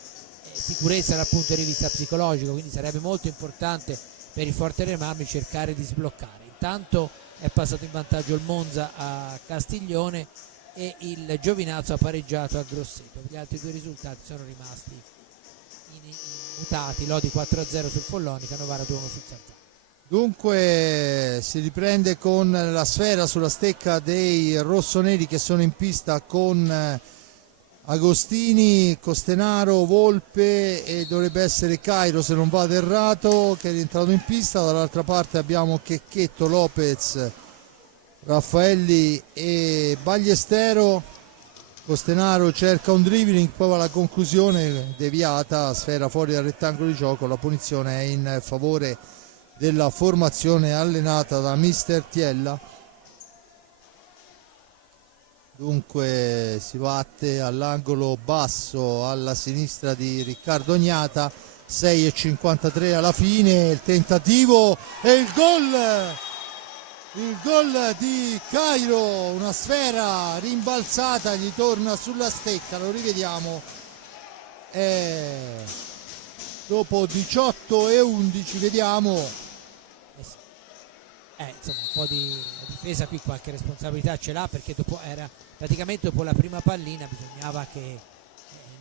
sicurezza dal punto di vista psicologico, quindi sarebbe molto importante per il Forte dei Marmi cercare di sbloccare. Intanto è passato in vantaggio il Monza a Castiglione e il Giovinazzo ha pareggiato a Grosseto. Gli altri due risultati sono rimasti immutati: Lodi 4-0 sul Follonica, Novara 2-1 sul Sarzano. dunque si riprende con la Sfera sulla stecca dei rossoneri che sono in pista con Agostini, Costenaro, Volpe e dovrebbe essere Cairo, se non vado errato, che è rientrato in pista. Dall'altra parte abbiamo Checchetto, Lopez, Raffaelli e Ballestero. Costenaro cerca un dribbling, poi va alla conclusione deviata, Sfera fuori dal rettangolo di gioco. La punizione è in favore della formazione allenata da mister Tiella. Dunque si batte all'angolo basso alla sinistra di Riccardo Ognata. 6:53 alla fine, il tentativo e il gol di Cairo, una Sfera rimbalzata, gli torna sulla stecca, lo rivediamo, dopo 18:11 vediamo. Insomma, un po' di difesa qui qualche responsabilità ce l'ha, perché praticamente dopo la prima pallina bisognava che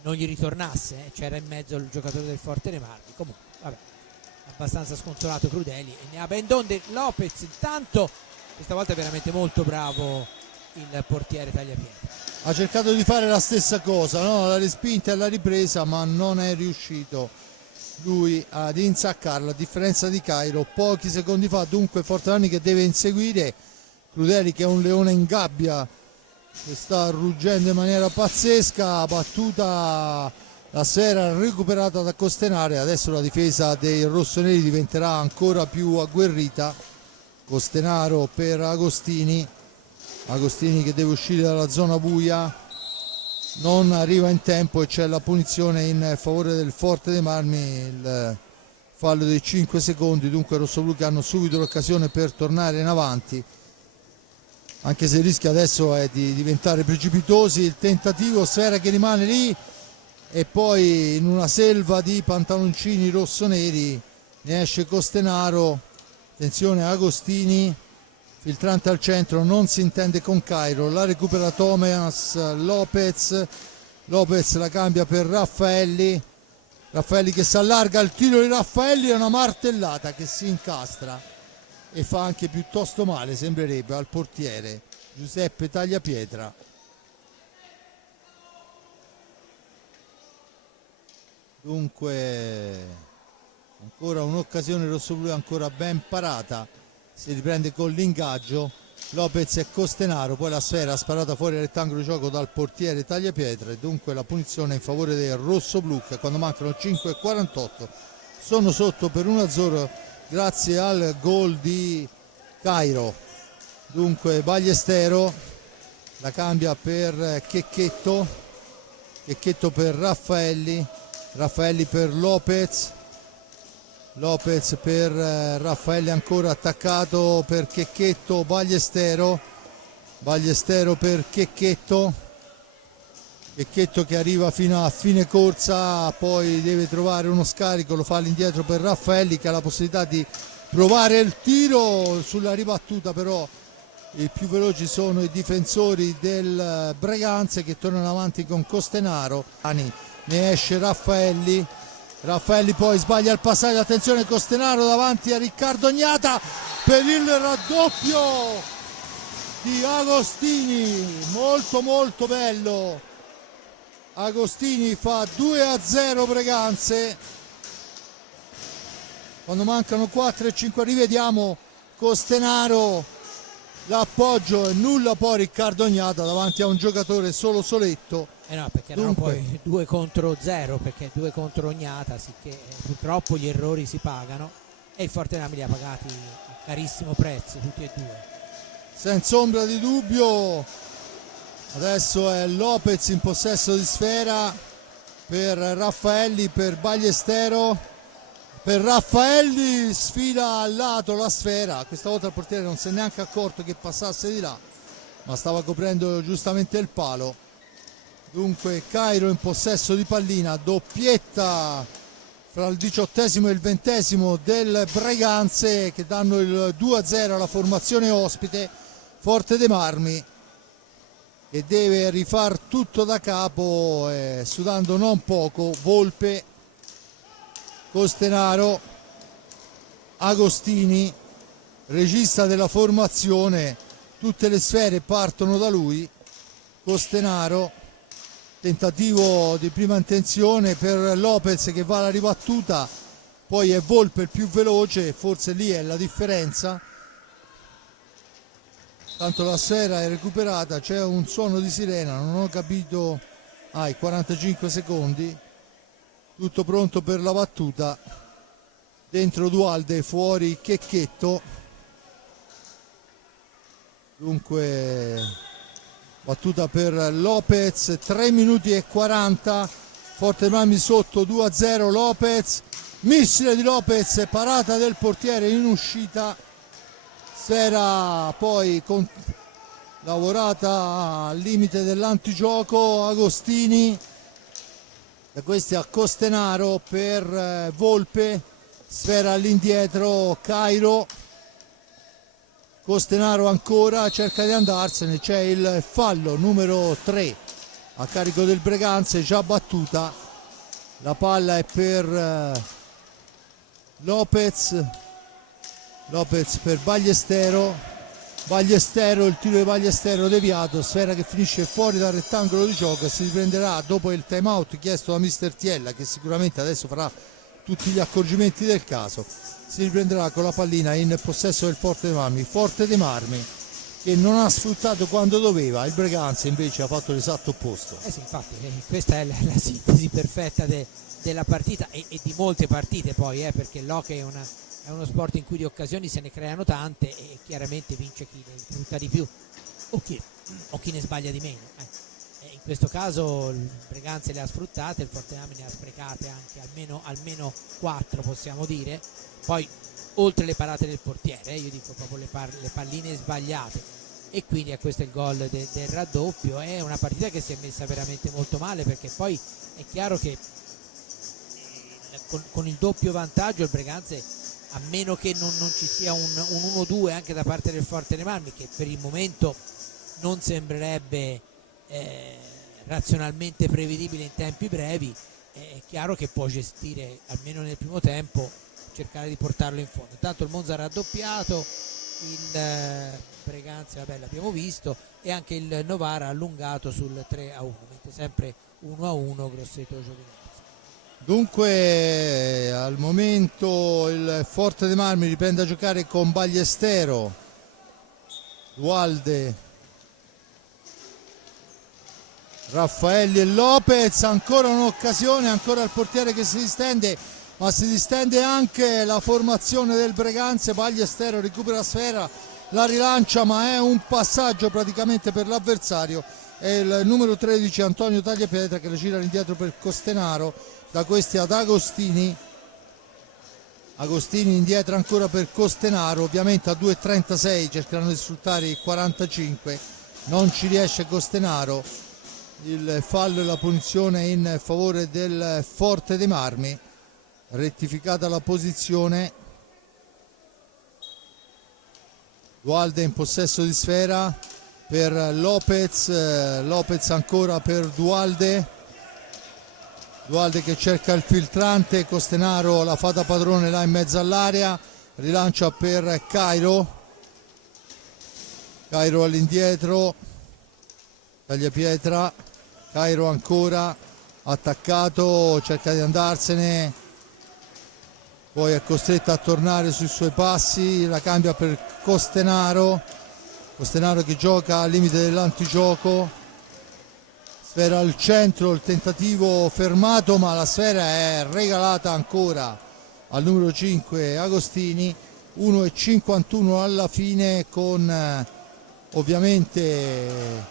non gli ritornasse, c'era in mezzo il giocatore del Forte dei Marmi. Comunque vabbè, abbastanza sconsolato Crudeli e ne ha ben donde Lopez. Intanto questa volta è veramente molto bravo il portiere Tagliapietra, ha cercato di fare la stessa cosa, no? La respinta e alla ripresa, ma non è riuscito lui ad insaccarla, a differenza di Cairo pochi secondi fa. Dunque Forteani che deve inseguire Crudeli, che è un leone in gabbia, che sta ruggendo in maniera pazzesca. Battuta la sfera recuperata da Costenare, adesso la difesa dei rossoneri diventerà ancora più agguerrita. Costenaro per Agostini che deve uscire dalla zona buia, non arriva in tempo e c'è la punizione in favore del Forte dei Marmi, il fallo dei 5 secondi. Dunque rossoblu che hanno subito l'occasione per tornare in avanti, anche se il rischio adesso è di diventare precipitosi. Il tentativo, sfera che rimane lì e poi in una selva di pantaloncini rossoneri ne esce Costenaro. Attenzione Agostini, filtrante al centro, non si intende con Cairo, la recupera Thomas. Lopez la cambia per Raffaelli che si allarga, il tiro di Raffaelli è una martellata che si incastra e fa anche piuttosto male, sembrerebbe, al portiere Giuseppe Tagliapietra. Dunque ancora un'occasione rossoblù ancora ben parata, si riprende con l'ingaggio Lopez e Costenaro, poi la sfera sparata fuori dal rettangolo di gioco dal portiere Tagliapietra e dunque la punizione in favore del rossoblù, che quando mancano 5:48 sono sotto per 1-0 grazie al gol di Cairo. Dunque Ballestero la cambia per Checchetto per Raffaelli per Lopez per Raffaelli, ancora attaccato per Checchetto. Ballestero per Checchetto che arriva fino a fine corsa, poi deve trovare uno scarico, lo fa all'indietro per Raffaelli che ha la possibilità di provare il tiro sulla ribattuta, però i più veloci sono i difensori del Breganze che tornano avanti con Costenaro. Ne esce Raffaelli poi sbaglia il passaggio, attenzione Costenaro davanti a Riccardo Gnata per il raddoppio di Agostini, molto bello. Agostini fa 2-0 Breganze quando mancano 4:05. Rivediamo Costenaro, l'appoggio e nulla poi Riccardo Gnata davanti a un giocatore soletto. No, perché erano poi 2-0, perché 2 contro Ognata, sicché purtroppo gli errori si pagano e il Fortenami li ha pagati a carissimo prezzo tutti e due. Senza ombra di dubbio. Adesso è Lopez in possesso di sfera per Raffaelli, per Ballestero, per Raffaelli, sfila al lato la sfera, questa volta il portiere non si è neanche accorto che passasse di là, ma stava coprendo giustamente il palo. Dunque Cairo in possesso di pallina, doppietta fra il 18° e il 20° del Breganze che danno il 2-0 alla formazione ospite Forte dei Marmi, che deve rifar tutto da capo, sudando non poco. Volpe, Costenaro, Agostini, regista della formazione, tutte le sfere partono da lui. Costenaro, tentativo di prima intenzione per Lopez che va alla ribattuta, poi è Volpe il più veloce, forse lì è la differenza. Tanto la sfera è recuperata, c'è un suono di sirena, non ho capito. I 45 secondi, tutto pronto per la battuta, dentro Dualde, fuori Checchetto. Dunque battuta per Lopez, 3 minuti e 40, Forte Marmi sotto 2-0. Lopez, missile di Lopez, parata del portiere in uscita, sfera poi lavorata al limite dell'antigioco. Agostini, da questi a Costenaro per Volpe, sfera all'indietro Cairo. Costenaro ancora cerca di andarsene, c'è il fallo numero 3 a carico del Breganze, già battuta. La palla è per Lopez per Ballestero, il tiro di Ballestero deviato, sfera che finisce fuori dal rettangolo di gioco e si riprenderà dopo il time out chiesto da mister Tiella, che sicuramente adesso farà tutti gli accorgimenti del caso. Si riprenderà con la pallina in possesso del Forte dei Marmi che non ha sfruttato quando doveva, il Breganze invece ha fatto l'esatto opposto. Sì, infatti questa è la sintesi perfetta della partita e di molte partite poi, perché l'hockey è uno sport in cui di occasioni se ne creano tante e chiaramente vince chi ne sfrutta di più o chi ne sbaglia di meno. In questo caso il Breganze le ha sfruttate, il Forte dei Marmi ne ha sprecate anche almeno 4, possiamo dire. Poi oltre le parate del portiere, io dico proprio le palline sbagliate, e quindi a questo è il gol del raddoppio. È una partita che si è messa veramente molto male, perché poi è chiaro che con il doppio vantaggio il Breganze, a meno che non ci sia un 1-2 anche da parte del Forte dei Marmi, che per il momento non sembrerebbe razionalmente prevedibile in tempi brevi, è chiaro che può gestire almeno nel primo tempo, cercare di portarlo in fondo. Intanto il Monza ha raddoppiato, il Breganze l'abbiamo visto, e anche il Novara ha allungato sul 3-1, mentre sempre 1-1 Grosseto Giovinazzi. Dunque al momento il Forte dei Marmi riprende a giocare con Ballestero, Dualde, Raffaelli e Lopez. Ancora un'occasione, ancora il portiere che si distende, ma si distende anche la formazione del Breganze. Ballestero recupera la sfera, la rilancia, ma è un passaggio praticamente per l'avversario. È il numero 13 Antonio Tagliapietra che la gira all'indietro per Costenaro, da questi ad Agostini indietro ancora per Costenaro, ovviamente a 2.36 cercheranno di sfruttare i 45, non ci riesce Costenaro. Il fallo e la punizione in favore del Forte dei Marmi, rettificata la posizione. Dualde in possesso di sfera per Lopez ancora per Dualde che cerca il filtrante, Costenaro la fa da padrone là in mezzo all'area, rilancia per Cairo all'indietro, Tagliapietra, Cairo ancora attaccato, cerca di andarsene, poi è costretto a tornare sui suoi passi, la cambia per Costenaro che gioca al limite dell'antigioco, sfera al centro, il tentativo fermato, ma la sfera è regalata ancora al numero 5 Agostini. 1.51 alla fine, con ovviamente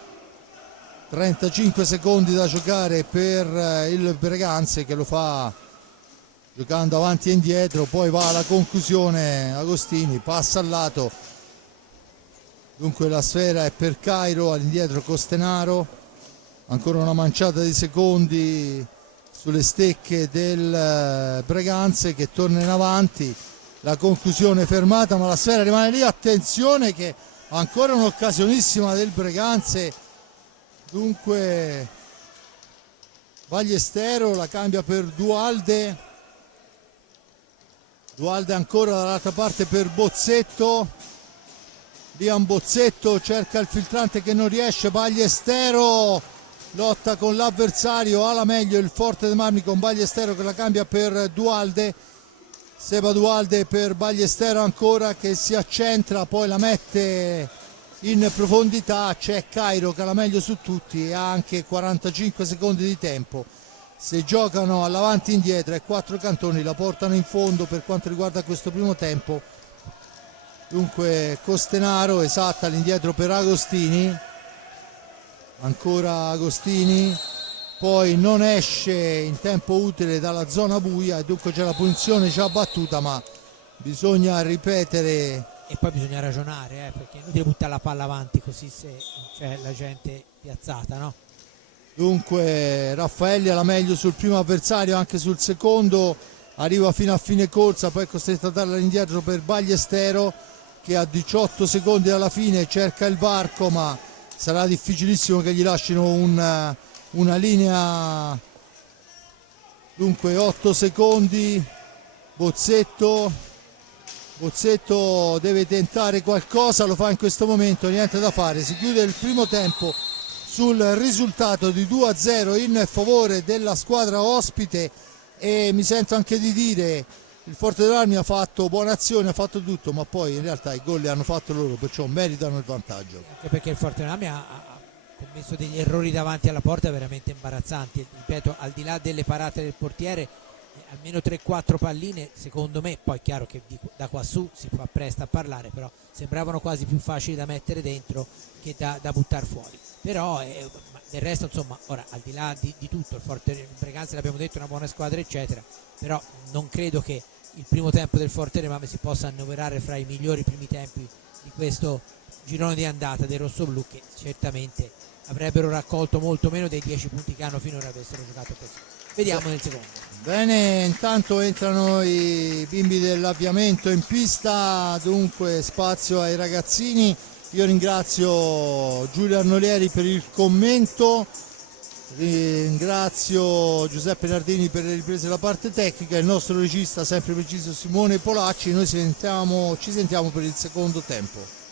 35 secondi da giocare per il Breganze, che lo fa giocando avanti e indietro, poi va alla conclusione Agostini, passa al lato, dunque la sfera è per Cairo, all'indietro Costenaro, ancora una manciata di secondi sulle stecche del Breganze che torna in avanti, la conclusione fermata, ma la sfera rimane lì. Attenzione che ancora un'occasionissima del Breganze, dunque Ballestero la cambia per Dualde ancora dall'altra parte per Bozzetto, Liam Bozzetto cerca il filtrante che non riesce, Ballestero lotta con l'avversario, alla meglio il Forte dei Marmi con Ballestero che la cambia per Dualde, Seba Dualde per Ballestero ancora che si accentra, poi la mette in profondità, c'è Cairo che ha la meglio su tutti e ha anche 45 secondi di tempo. Se giocano all'avanti e indietro e 4 cantoni la portano in fondo per quanto riguarda questo primo tempo. Dunque Costenaro esatta all'indietro per Agostini, ancora Agostini, poi non esce in tempo utile dalla zona buia e dunque c'è la punizione già battuta, ma bisogna ripetere e poi bisogna ragionare, perché è inutile buttare la palla avanti così se c'è la gente piazzata, no? Dunque Raffaelli alla meglio sul primo avversario, anche sul secondo, arriva fino a fine corsa, poi è costretto a darla indietro per Ballestero che a 18 secondi alla fine cerca il varco, ma sarà difficilissimo che gli lasciano una linea. Dunque 8 secondi, Bozzetto deve tentare qualcosa, lo fa in questo momento, niente da fare, si chiude il primo tempo sul risultato di 2-0 in favore della squadra ospite, e mi sento anche di dire il Forte dei Marmi ha fatto buone azioni, ha fatto tutto, ma poi in realtà i gol li hanno fatto loro, perciò meritano il vantaggio. Anche perché il Forte dei Marmi ha commesso degli errori davanti alla porta veramente imbarazzanti, ripeto, al di là delle parate del portiere, almeno 3-4 palline secondo me, poi è chiaro che da qua su si fa presto a parlare, però sembravano quasi più facili da mettere dentro che da buttare fuori. Però del resto, insomma, ora al di là di tutto, il Breganze, l'abbiamo detto, è una buona squadra eccetera, però non credo che il primo tempo del Forte dei Marmi si possa annoverare fra i migliori primi tempi di questo girone di andata dei rossoblù, che certamente avrebbero raccolto molto meno dei 10 punti che hanno finora avessero giocato così. Vediamo nel secondo. Bene, intanto entrano i bimbi dell'avviamento in pista, dunque spazio ai ragazzini. Io ringrazio Giulio Arnolieri per il commento, ringrazio Giuseppe Nardini per le riprese della parte tecnica, il nostro regista sempre preciso Simone Polacci. Noi ci sentiamo per il secondo tempo.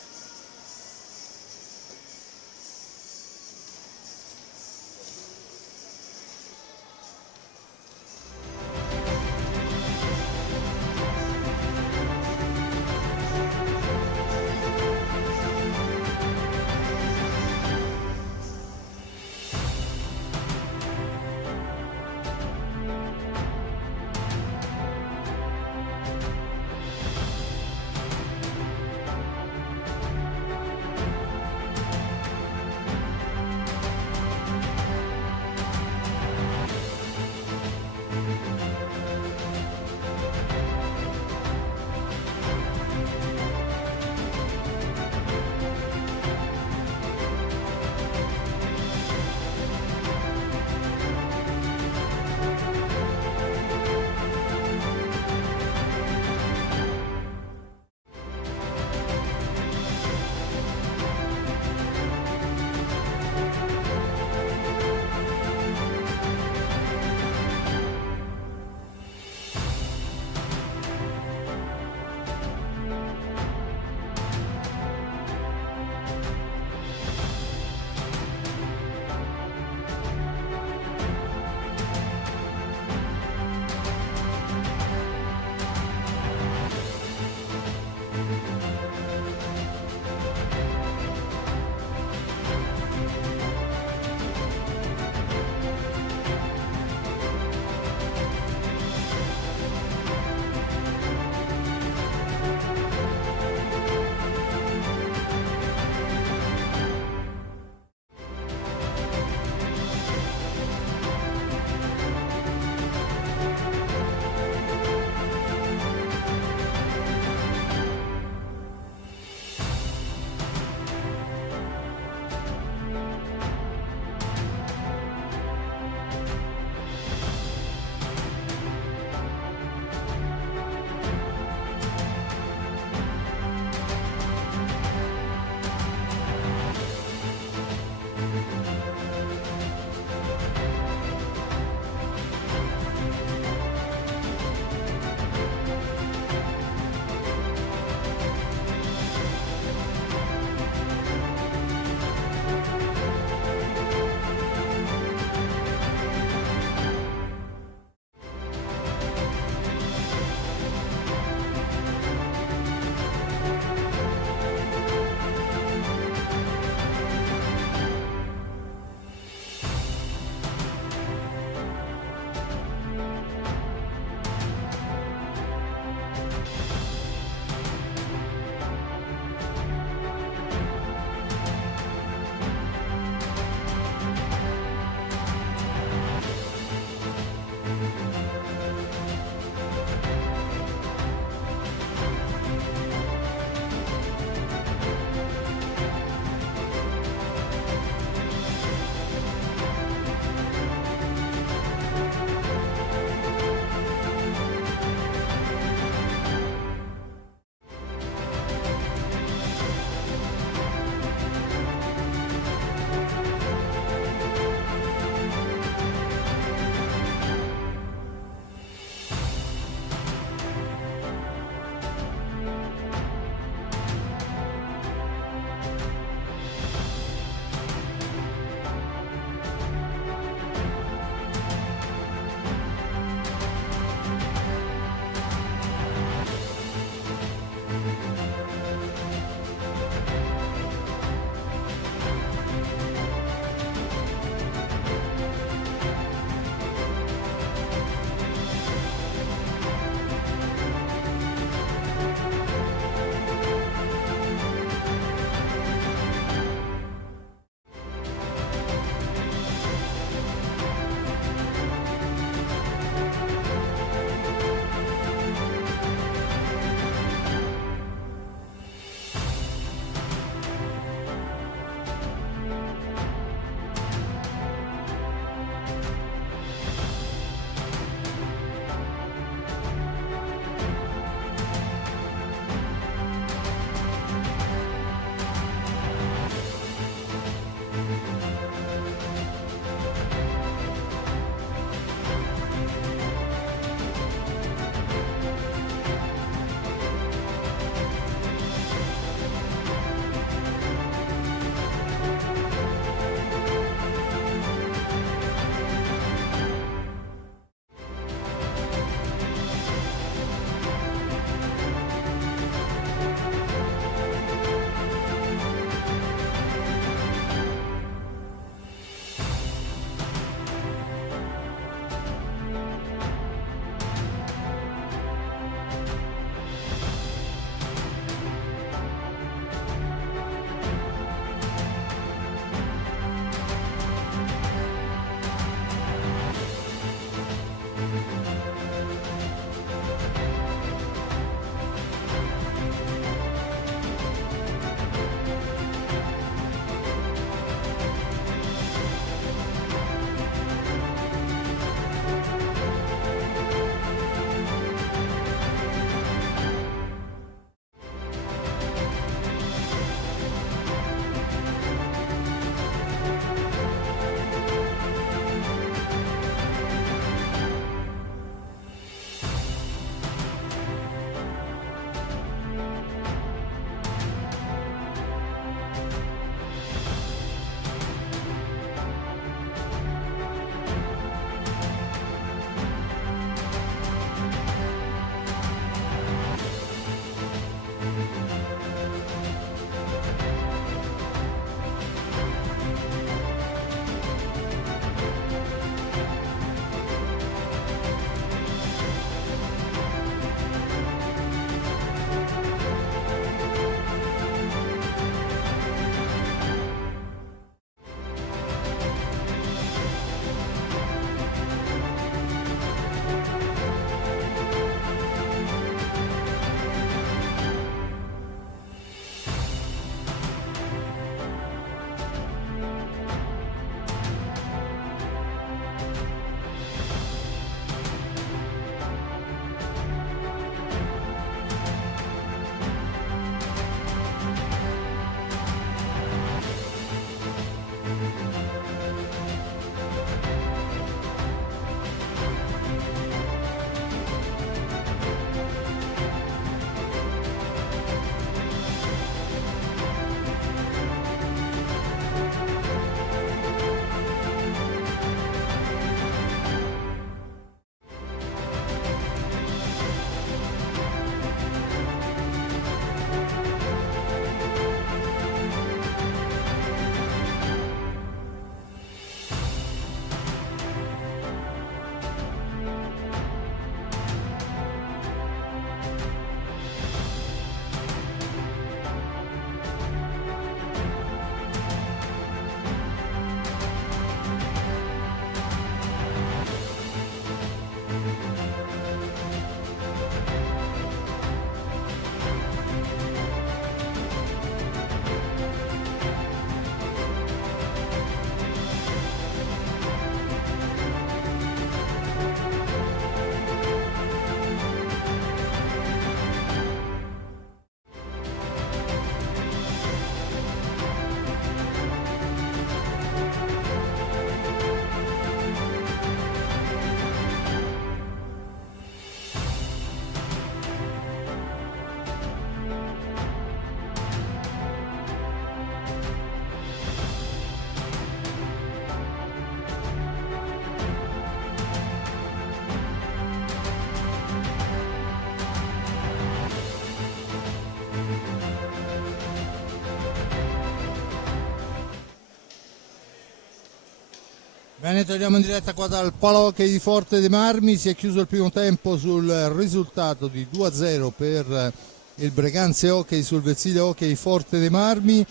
Bene, torniamo in diretta qua dal Palahockey di Forte dei Marmi. Si è chiuso il primo tempo sul risultato di 2-0 per il Breganze Hockey sul Versilia Hockey Forte dei Marmi.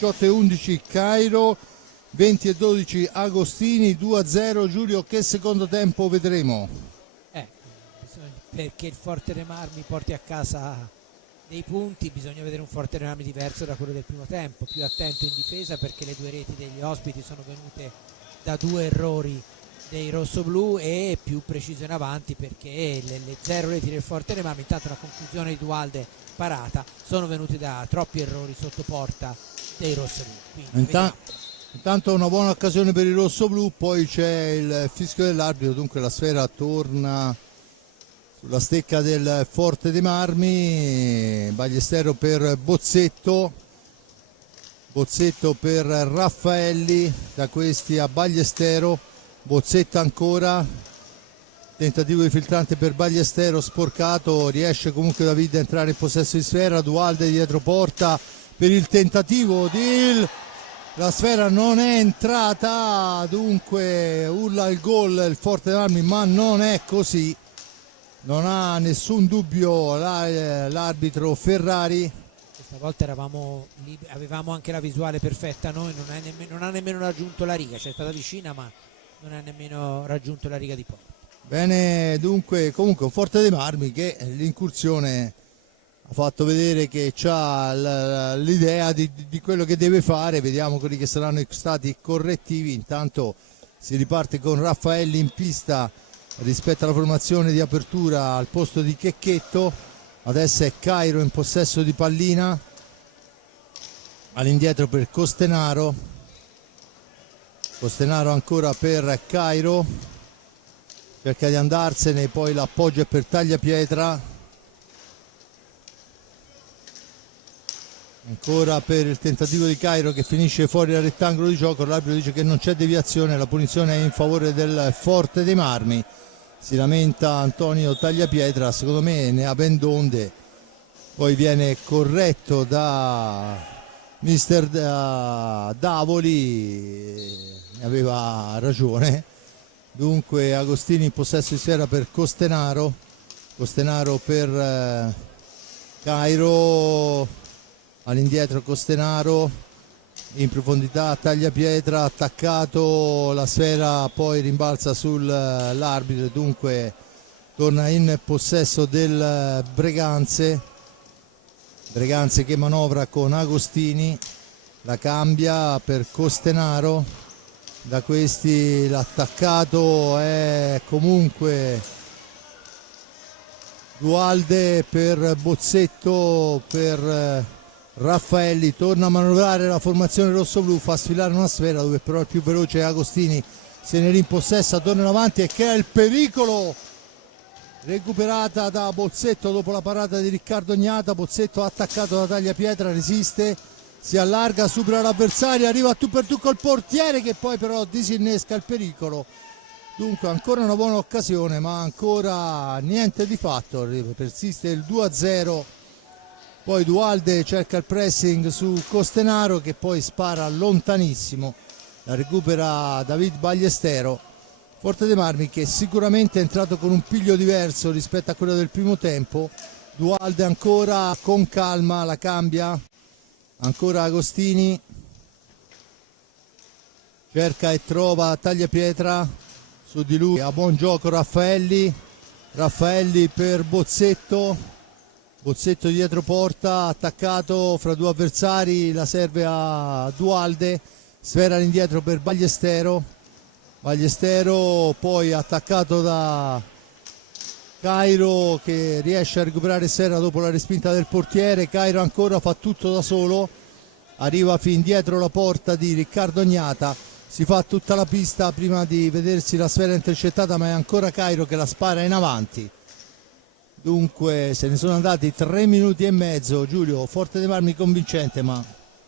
18-11 Cairo, 20-12 Agostini, 2-0. Giulio, che secondo tempo vedremo? Perché il Forte dei Marmi porti a casa dei punti bisogna vedere un Forte dei Marmi diverso da quello del primo tempo, più attento in difesa, perché le due reti degli ospiti sono venute da due errori dei rossoblù, e più preciso in avanti, perché le 0 reti del Forte dei Marmi, intanto la conclusione di Dualde parata, sono venute da troppi errori sotto porta dei rossoblù. Intanto una buona occasione per i rossoblù, poi c'è il fischio dell'arbitro, dunque la sfera torna sulla stecca del Forte dei Marmi. Ballestero per Bozzetto per Raffaelli, da questi a Ballestero. Bozzetto ancora, tentativo di filtrante per Ballestero, sporcato, riesce comunque David a entrare in possesso di sfera. Dualde dietro porta per il tentativo la sfera non è entrata, dunque urla il gol il Forte dei Marmi, ma non è così, non ha nessun dubbio l'arbitro Ferrari. Questa volta avevamo anche la visuale perfetta, noi non ha nemmeno raggiunto la riga, c'è stata vicina ma non ha nemmeno raggiunto la riga di porta. Bene, dunque comunque un Forte dei Marmi che l'incursione ha fatto vedere che ha l'idea di quello che deve fare. Vediamo quelli che saranno stati correttivi. Intanto si riparte con Raffaelli in pista rispetto alla formazione di apertura al posto di Checchetto. Adesso è Cairo in possesso di pallina, all'indietro per Costenaro ancora per Cairo, cerca di andarsene, poi l'appoggio è per Tagliapietra, ancora per il tentativo di Cairo che finisce fuori dal rettangolo di gioco. L'arbitro dice che non c'è deviazione, la punizione è in favore del Forte dei Marmi. Si lamenta Antonio Tagliapietra, secondo me ne ha ben donde, poi viene corretto da mister Davoli, ne aveva ragione. Dunque Agostini in possesso di sfera per Costenaro per Cairo, all'indietro Costenaro, in profondità Tagliapietra, attaccato, la sfera poi rimbalza sull'arbitro, dunque torna in possesso del Breganze che manovra con Agostini, la cambia per Costenaro, da questi l'attaccato è comunque Dualde per Bozzetto per Raffaelli, torna a manovrare la formazione rossoblù, fa sfilare una sfera dove però il più veloce è Agostini, se ne rimpossessa, torna in avanti e crea il pericolo, recuperata da Bozzetto dopo la parata di Riccardo Gnata. Bozzetto attaccato da Tagliapietra, resiste, si allarga, supera l'avversario, arriva a tu per tu col portiere che poi però disinnesca il pericolo. Dunque ancora una buona occasione ma ancora niente di fatto, persiste il 2-0. Poi Dualde cerca il pressing su Costenaro che poi spara lontanissimo, la recupera David Ballestero. Forte dei Marmi che sicuramente è entrato con un piglio diverso rispetto a quello del primo tempo. Dualde ancora con calma, la cambia, ancora Agostini, cerca e trova Tagliapietra, su di lui a buon gioco Raffaelli per Bozzetto dietro porta, attaccato fra due avversari, la serve a Dualde, sfera all'indietro per Ballestero poi attaccato da Cairo che riesce a recuperare sfera dopo la respinta del portiere. Cairo ancora fa tutto da solo, arriva fin dietro la porta di Riccardo Gnata, si fa tutta la pista prima di vedersi la sfera intercettata, ma è ancora Cairo che la spara in avanti. Dunque se ne sono andati 3 minuti e mezzo. Giulio, Forte dei Marmi convincente ma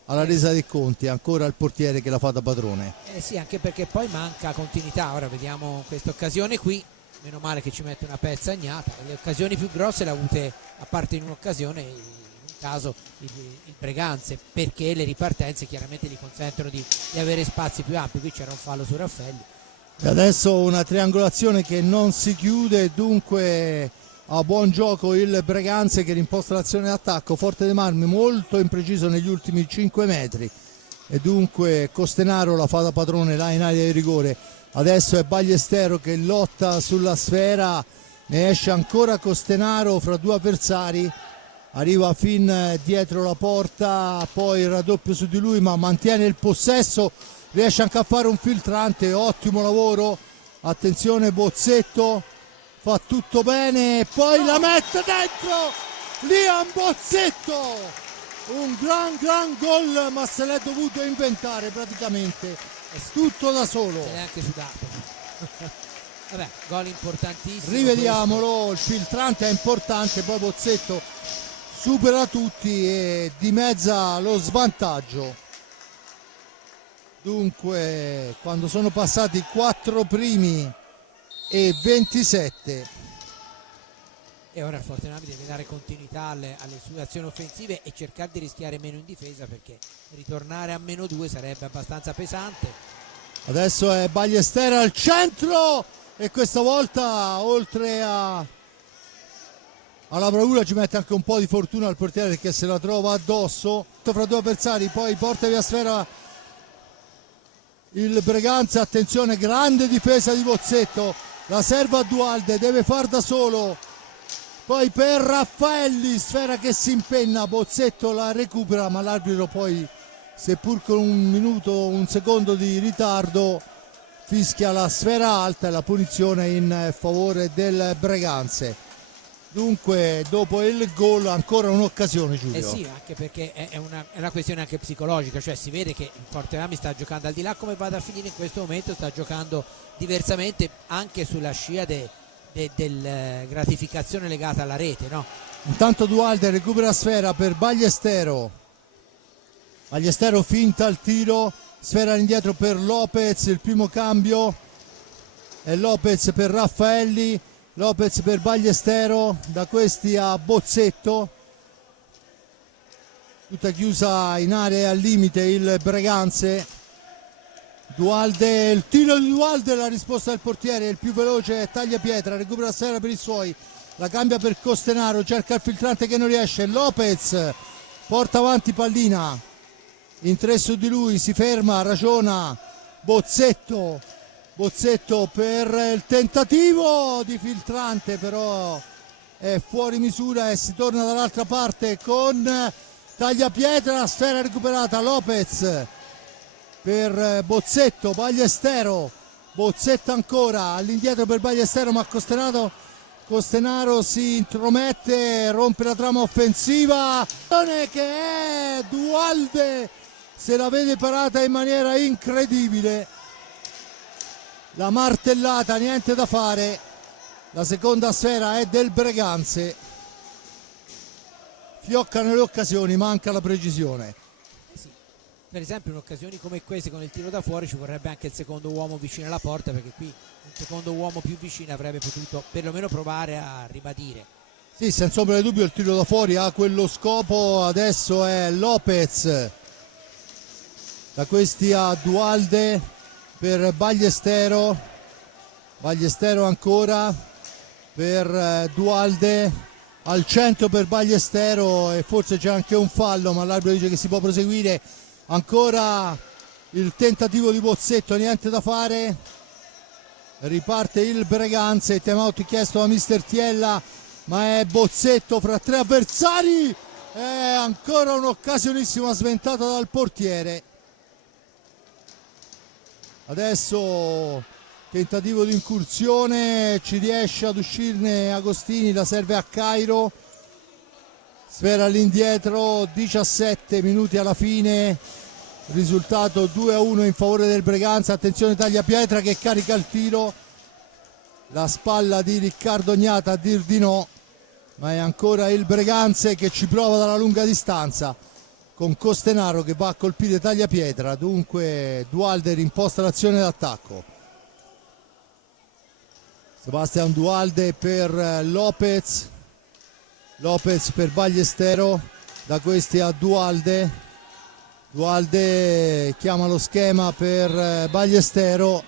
alla resa dei conti ancora il portiere che la fa da padrone. Sì, anche perché poi manca continuità. Ora vediamo questa occasione qui, meno male che ci mette una pezza Gnata. Le occasioni più grosse le ha avute, a parte in un'occasione, in un caso il Breganze, perché le ripartenze chiaramente gli consentono di avere spazi più ampi. Qui c'era un fallo su Raffaelli, E adesso una triangolazione che non si chiude, dunque a buon gioco il Breganze che rimposta l'azione d'attacco. Forte dei Marmi molto impreciso negli ultimi 5 metri e dunque Costenaro la fa da padrone là in area di rigore. Adesso è Ballestero che lotta sulla sfera, ne esce ancora Costenaro fra due avversari, arriva fin dietro la porta, poi il raddoppio su di lui ma mantiene il possesso, riesce anche a fare un filtrante, ottimo lavoro, attenzione Bozzetto, fa tutto bene e poi la mette dentro Liam Bozzetto, un gran gol ma se l'è dovuto inventare praticamente tutto da solo. Se l'è anche sudato. Vabbè, gol importantissimo. Rivediamolo, il filtrante è importante, poi Bozzetto supera tutti e dimezza lo svantaggio. Dunque, quando sono passati 4 primi e 27. E ora il Fortenami deve dare continuità alle sue azioni offensive e cercare di rischiare meno in difesa, perché ritornare a -2 sarebbe abbastanza pesante. Adesso è Ballestero al centro e questa volta oltre alla bravura ci mette anche un po' di fortuna al portiere perché se la trova addosso fra due avversari, poi porta via sfera il Breganze. Attenzione, grande difesa di Bozzetto, la serva a Dualde, deve far da solo, poi per Raffaelli, sfera che si impenna, Bozzetto la recupera ma l'arbitro poi, seppur con un secondo di ritardo, fischia la sfera alta e la punizione in favore del Breganze. Dunque dopo il gol ancora un'occasione, Giulio. Sì, anche perché è una questione anche psicologica, cioè si vede che il Fortenami sta giocando, al di là come vada a finire in questo momento, sta giocando diversamente anche sulla scia della gratificazione legata alla rete, no? Intanto Dualde recupera sfera per Ballestero, Ballestero finta il tiro, sfera indietro per Lopez, il primo cambio è Lopez per Raffaelli, Lopez per Ballestero, da questi a Bozzetto, tutta chiusa in area al limite il Breganze. Dualde, il tiro di Dualde, la risposta del portiere, il più veloce è Tagliapietra, recupera la sfera per i suoi, la cambia per Costenaro, cerca il filtrante che non riesce, Lopez porta avanti pallina in 3 su di lui, si ferma, ragiona Bozzetto per il tentativo di filtrante, però è fuori misura e si torna dall'altra parte con Tagliapietra, la sfera recuperata, Lopez per Bozzetto, Ballestero, Bozzetto ancora all'indietro per Ballestero ma Costenaro si intromette, rompe la trama offensiva che è Dualde, se la vede parata in maniera incredibile, la martellata, niente da fare, la seconda sfera è del Breganze, fioccano le occasioni, manca la precisione. Sì. Per esempio in occasioni come queste con il tiro da fuori ci vorrebbe anche il secondo uomo vicino alla porta, perché qui un secondo uomo più vicino avrebbe potuto perlomeno provare a ribadire. Sì, senza ombra di dubbio il tiro da fuori ha quello scopo. Adesso è Lopez, da questi a Dualde per Ballestero, Ballestero ancora per Dualde, al centro per Ballestero e forse c'è anche un fallo ma l'arbitro dice che si può proseguire. Ancora il tentativo di Bozzetto, niente da fare, riparte il Breganze, il time out chiesto da mister Tiella ma è Bozzetto fra 3 avversari, è ancora un'occasionissima sventata dal portiere. Adesso tentativo di incursione, ci riesce ad uscirne Agostini, la serve a Cairo, sfera all'indietro, 17 minuti alla fine, risultato 2-1 in favore del Breganze. Attenzione Tagliapietra che carica il tiro, la spalla di Riccardo Ognata a dir di no, ma è ancora il Breganze che ci prova dalla lunga distanza con Costenaro che va a colpire Tagliapietra. Dunque Dualde rimposta l'azione d'attacco, Sebastian Dualde per Lopez, Lopez per Ballestero, da questi a Dualde, Dualde chiama lo schema per Ballestero,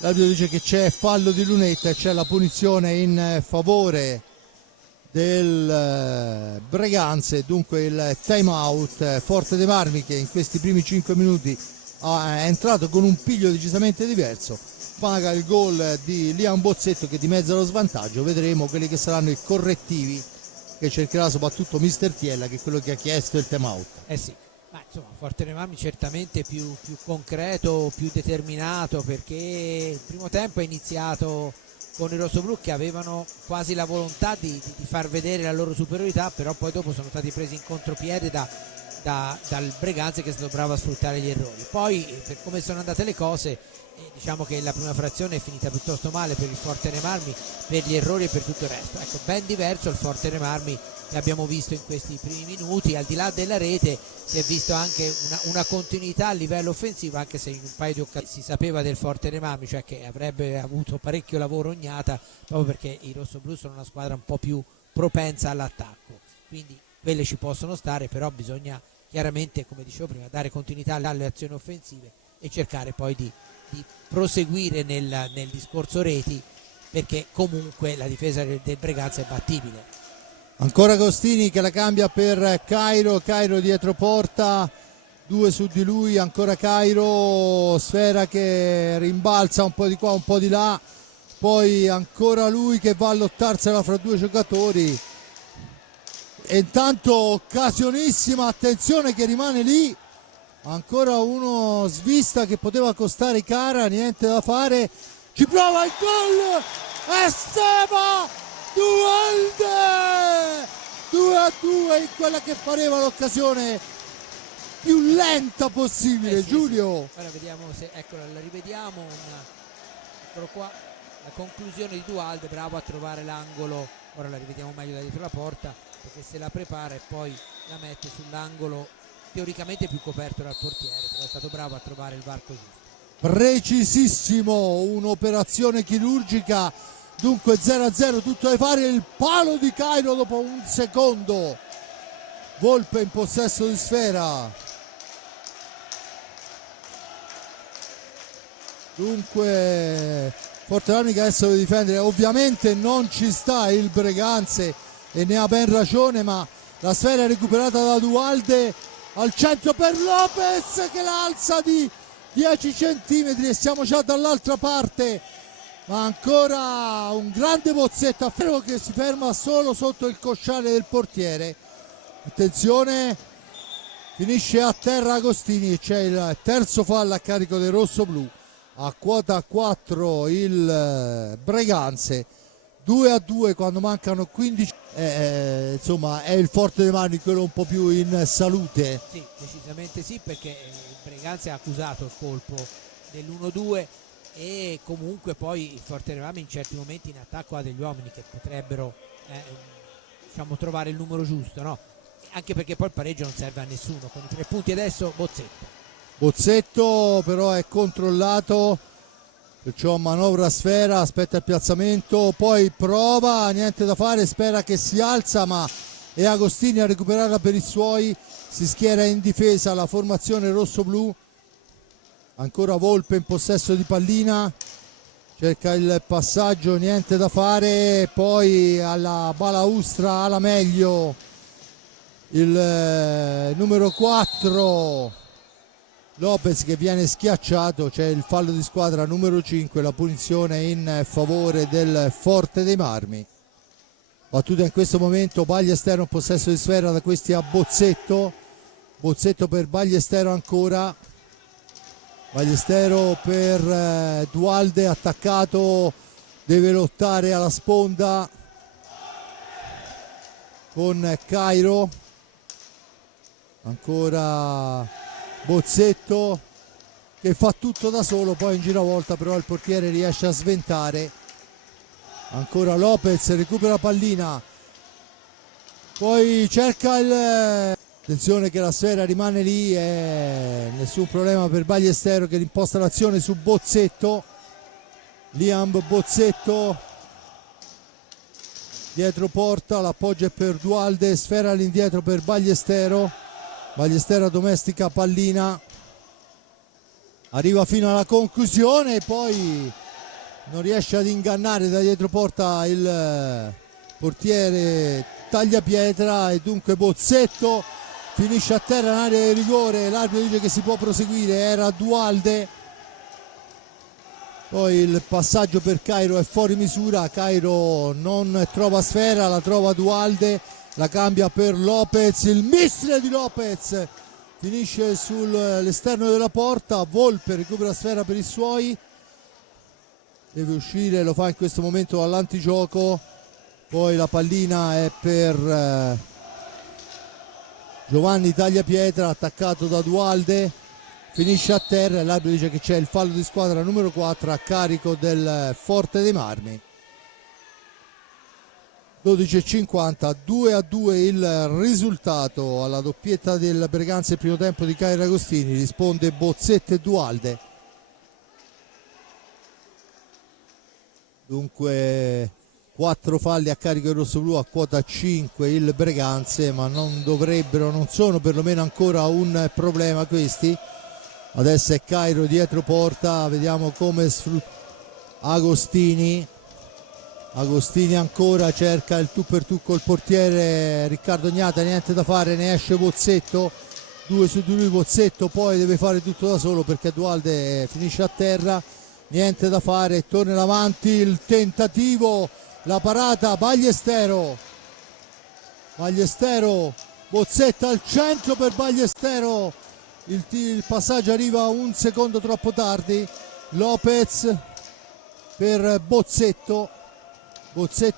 l'arbitro dice che c'è fallo di Lunetta e c'è la punizione in favore del Breganze, dunque il time out. Forte dei Marmi che in questi primi 5 minuti è entrato con un piglio decisamente diverso, paga il gol di Liam Bozzetto che dimezza lo svantaggio. Vedremo quelli che saranno i correttivi che cercherà soprattutto mister Tiella, che è quello che ha chiesto il time out. Sì, ma insomma Forte dei Marmi certamente più concreto, più determinato, perché il primo tempo è iniziato con i rossoblù che avevano quasi la volontà di far vedere la loro superiorità, però poi dopo sono stati presi in contropiede dal Breganze, che è stato bravo a sfruttare gli errori. Poi per come sono andate le cose, diciamo che la prima frazione è finita piuttosto male per il Forte dei Marmi, per gli errori e per tutto il resto. Ecco, ben diverso il Forte dei Marmi che abbiamo visto in questi primi minuti. Al di là della rete si è visto anche una continuità a livello offensivo, anche se in un paio di occasioni si sapeva del Forte dei Marmi, cioè che avrebbe avuto parecchio lavoro Ognata, proprio perché i rossoblù sono una squadra un po' più propensa all'attacco, quindi quelle ci possono stare, però bisogna chiaramente, come dicevo prima, dare continuità alle azioni offensive e cercare poi di proseguire nel discorso reti, perché comunque la difesa del Breganze è battibile. Ancora Agostini che la cambia per Cairo dietro porta, 2 su di lui, ancora Cairo, Sfera che rimbalza un po' di qua un po' di là, poi ancora lui che va a lottarsela fra 2 giocatori. E intanto occasionissima, attenzione che rimane lì, ancora uno svista che poteva costare cara, niente da fare, ci prova il gol, Esteban Dualde, 2-2 in quella che pareva l'occasione più lenta possibile. Sì, Giulio. Sì. Ora vediamo se, eccola, la rivediamo, eccolo qua, la conclusione di Dualde, bravo a trovare l'angolo. Ora la rivediamo meglio da dietro la porta, perché se la prepara e poi la mette sull'angolo teoricamente più coperto dal portiere, però è stato bravo a trovare il varco giusto. Precisissimo, un'operazione chirurgica. Dunque 0-0, tutto da fare, il palo di Cairo dopo un secondo. Volpe in possesso di Sfera. Dunque Forte Marmi che adesso deve difendere, ovviamente non ci sta il Breganze e ne ha ben ragione, ma la Sfera è recuperata da Dualde al centro per Lopez che la alza di 10 centimetri e siamo già dall'altra parte. Ma ancora un grande Bozzetto a ferro che si ferma solo sotto il cosciale del portiere. Attenzione, finisce a terra Agostini e c'è il terzo fallo a carico dei rossoblù. A quota 4 il Breganze, 2-2 quando mancano 15. Insomma è il Forte dei Marmi quello un po' più in salute. Sì, decisamente sì, perché il Breganze ha accusato il colpo dell'1-2 e comunque poi il Forte dei Marmi in certi momenti in attacco ha degli uomini che potrebbero diciamo trovare il numero giusto, no? Anche perché poi il pareggio non serve a nessuno. Con i 3 punti adesso Bozzetto però è controllato, perciò manovra Sfera, aspetta il piazzamento, poi prova, niente da fare, spera che si alza, ma è Agostini a recuperarla per i suoi. Si schiera in difesa la formazione rossoblù. Ancora Volpe in possesso di pallina, cerca il passaggio, niente da fare, poi alla balaustra, alla meglio il numero 4 Lopez che viene schiacciato. C'è il fallo di squadra numero 5, la punizione in favore del Forte dei Marmi. Battuta in questo momento, Bagliestero in possesso di Sfera, da questi a Bozzetto per Bagliestero, ancora Bagliestero per Dualde, attaccato, deve lottare alla sponda con Cairo, ancora Bozzetto che fa tutto da solo, poi in giravolta però il portiere riesce a sventare. Ancora Lopez, recupera pallina, poi cerca il... Attenzione che la Sfera rimane lì e nessun problema per Bagliestero che imposta l'azione su Bozzetto. Liam Bozzetto dietro porta, l'appoggio è per Dualde, Sfera all'indietro per Bagliestero. Bagliestero domestica pallina, arriva fino alla conclusione e poi non riesce ad ingannare da dietro porta il portiere Tagliapietra e dunque Bozzetto finisce a terra in area di rigore. L'arbitro dice che si può proseguire, era Dualde. Poi il passaggio per Cairo è fuori misura, Cairo non trova Sfera, la trova Dualde, la cambia per Lopez, il missile di Lopez finisce sull'esterno della porta. Volpe recupera Sfera per i suoi, deve uscire, lo fa in questo momento all'antigioco. Poi la pallina è per Giovanni Tagliapietra, attaccato da Dualde, finisce a terra e l'arbitro dice che c'è il fallo di squadra numero 4 a carico del Forte dei Marmi. 12:50, 2-2 il risultato. Alla doppietta del Breganze il primo tempo di Cairo Agostini risponde Bozzetto e Dualde. Dunque 4 falli a carico del rossoblu, a quota 5 il Breganze, ma non sono perlomeno ancora un problema questi. Adesso è Cairo dietro porta, vediamo come Agostini ancora cerca il tu per tu col portiere Riccardo Gnata, niente da fare, ne esce Bozzetto, 2 su di lui Bozzetto, poi deve fare tutto da solo perché Dualde finisce a terra, niente da fare, torna avanti il tentativo, la parata, Ballestero, Bozzetto al centro per Ballestero, il passaggio arriva un secondo troppo tardi. Lopez per Bozzetto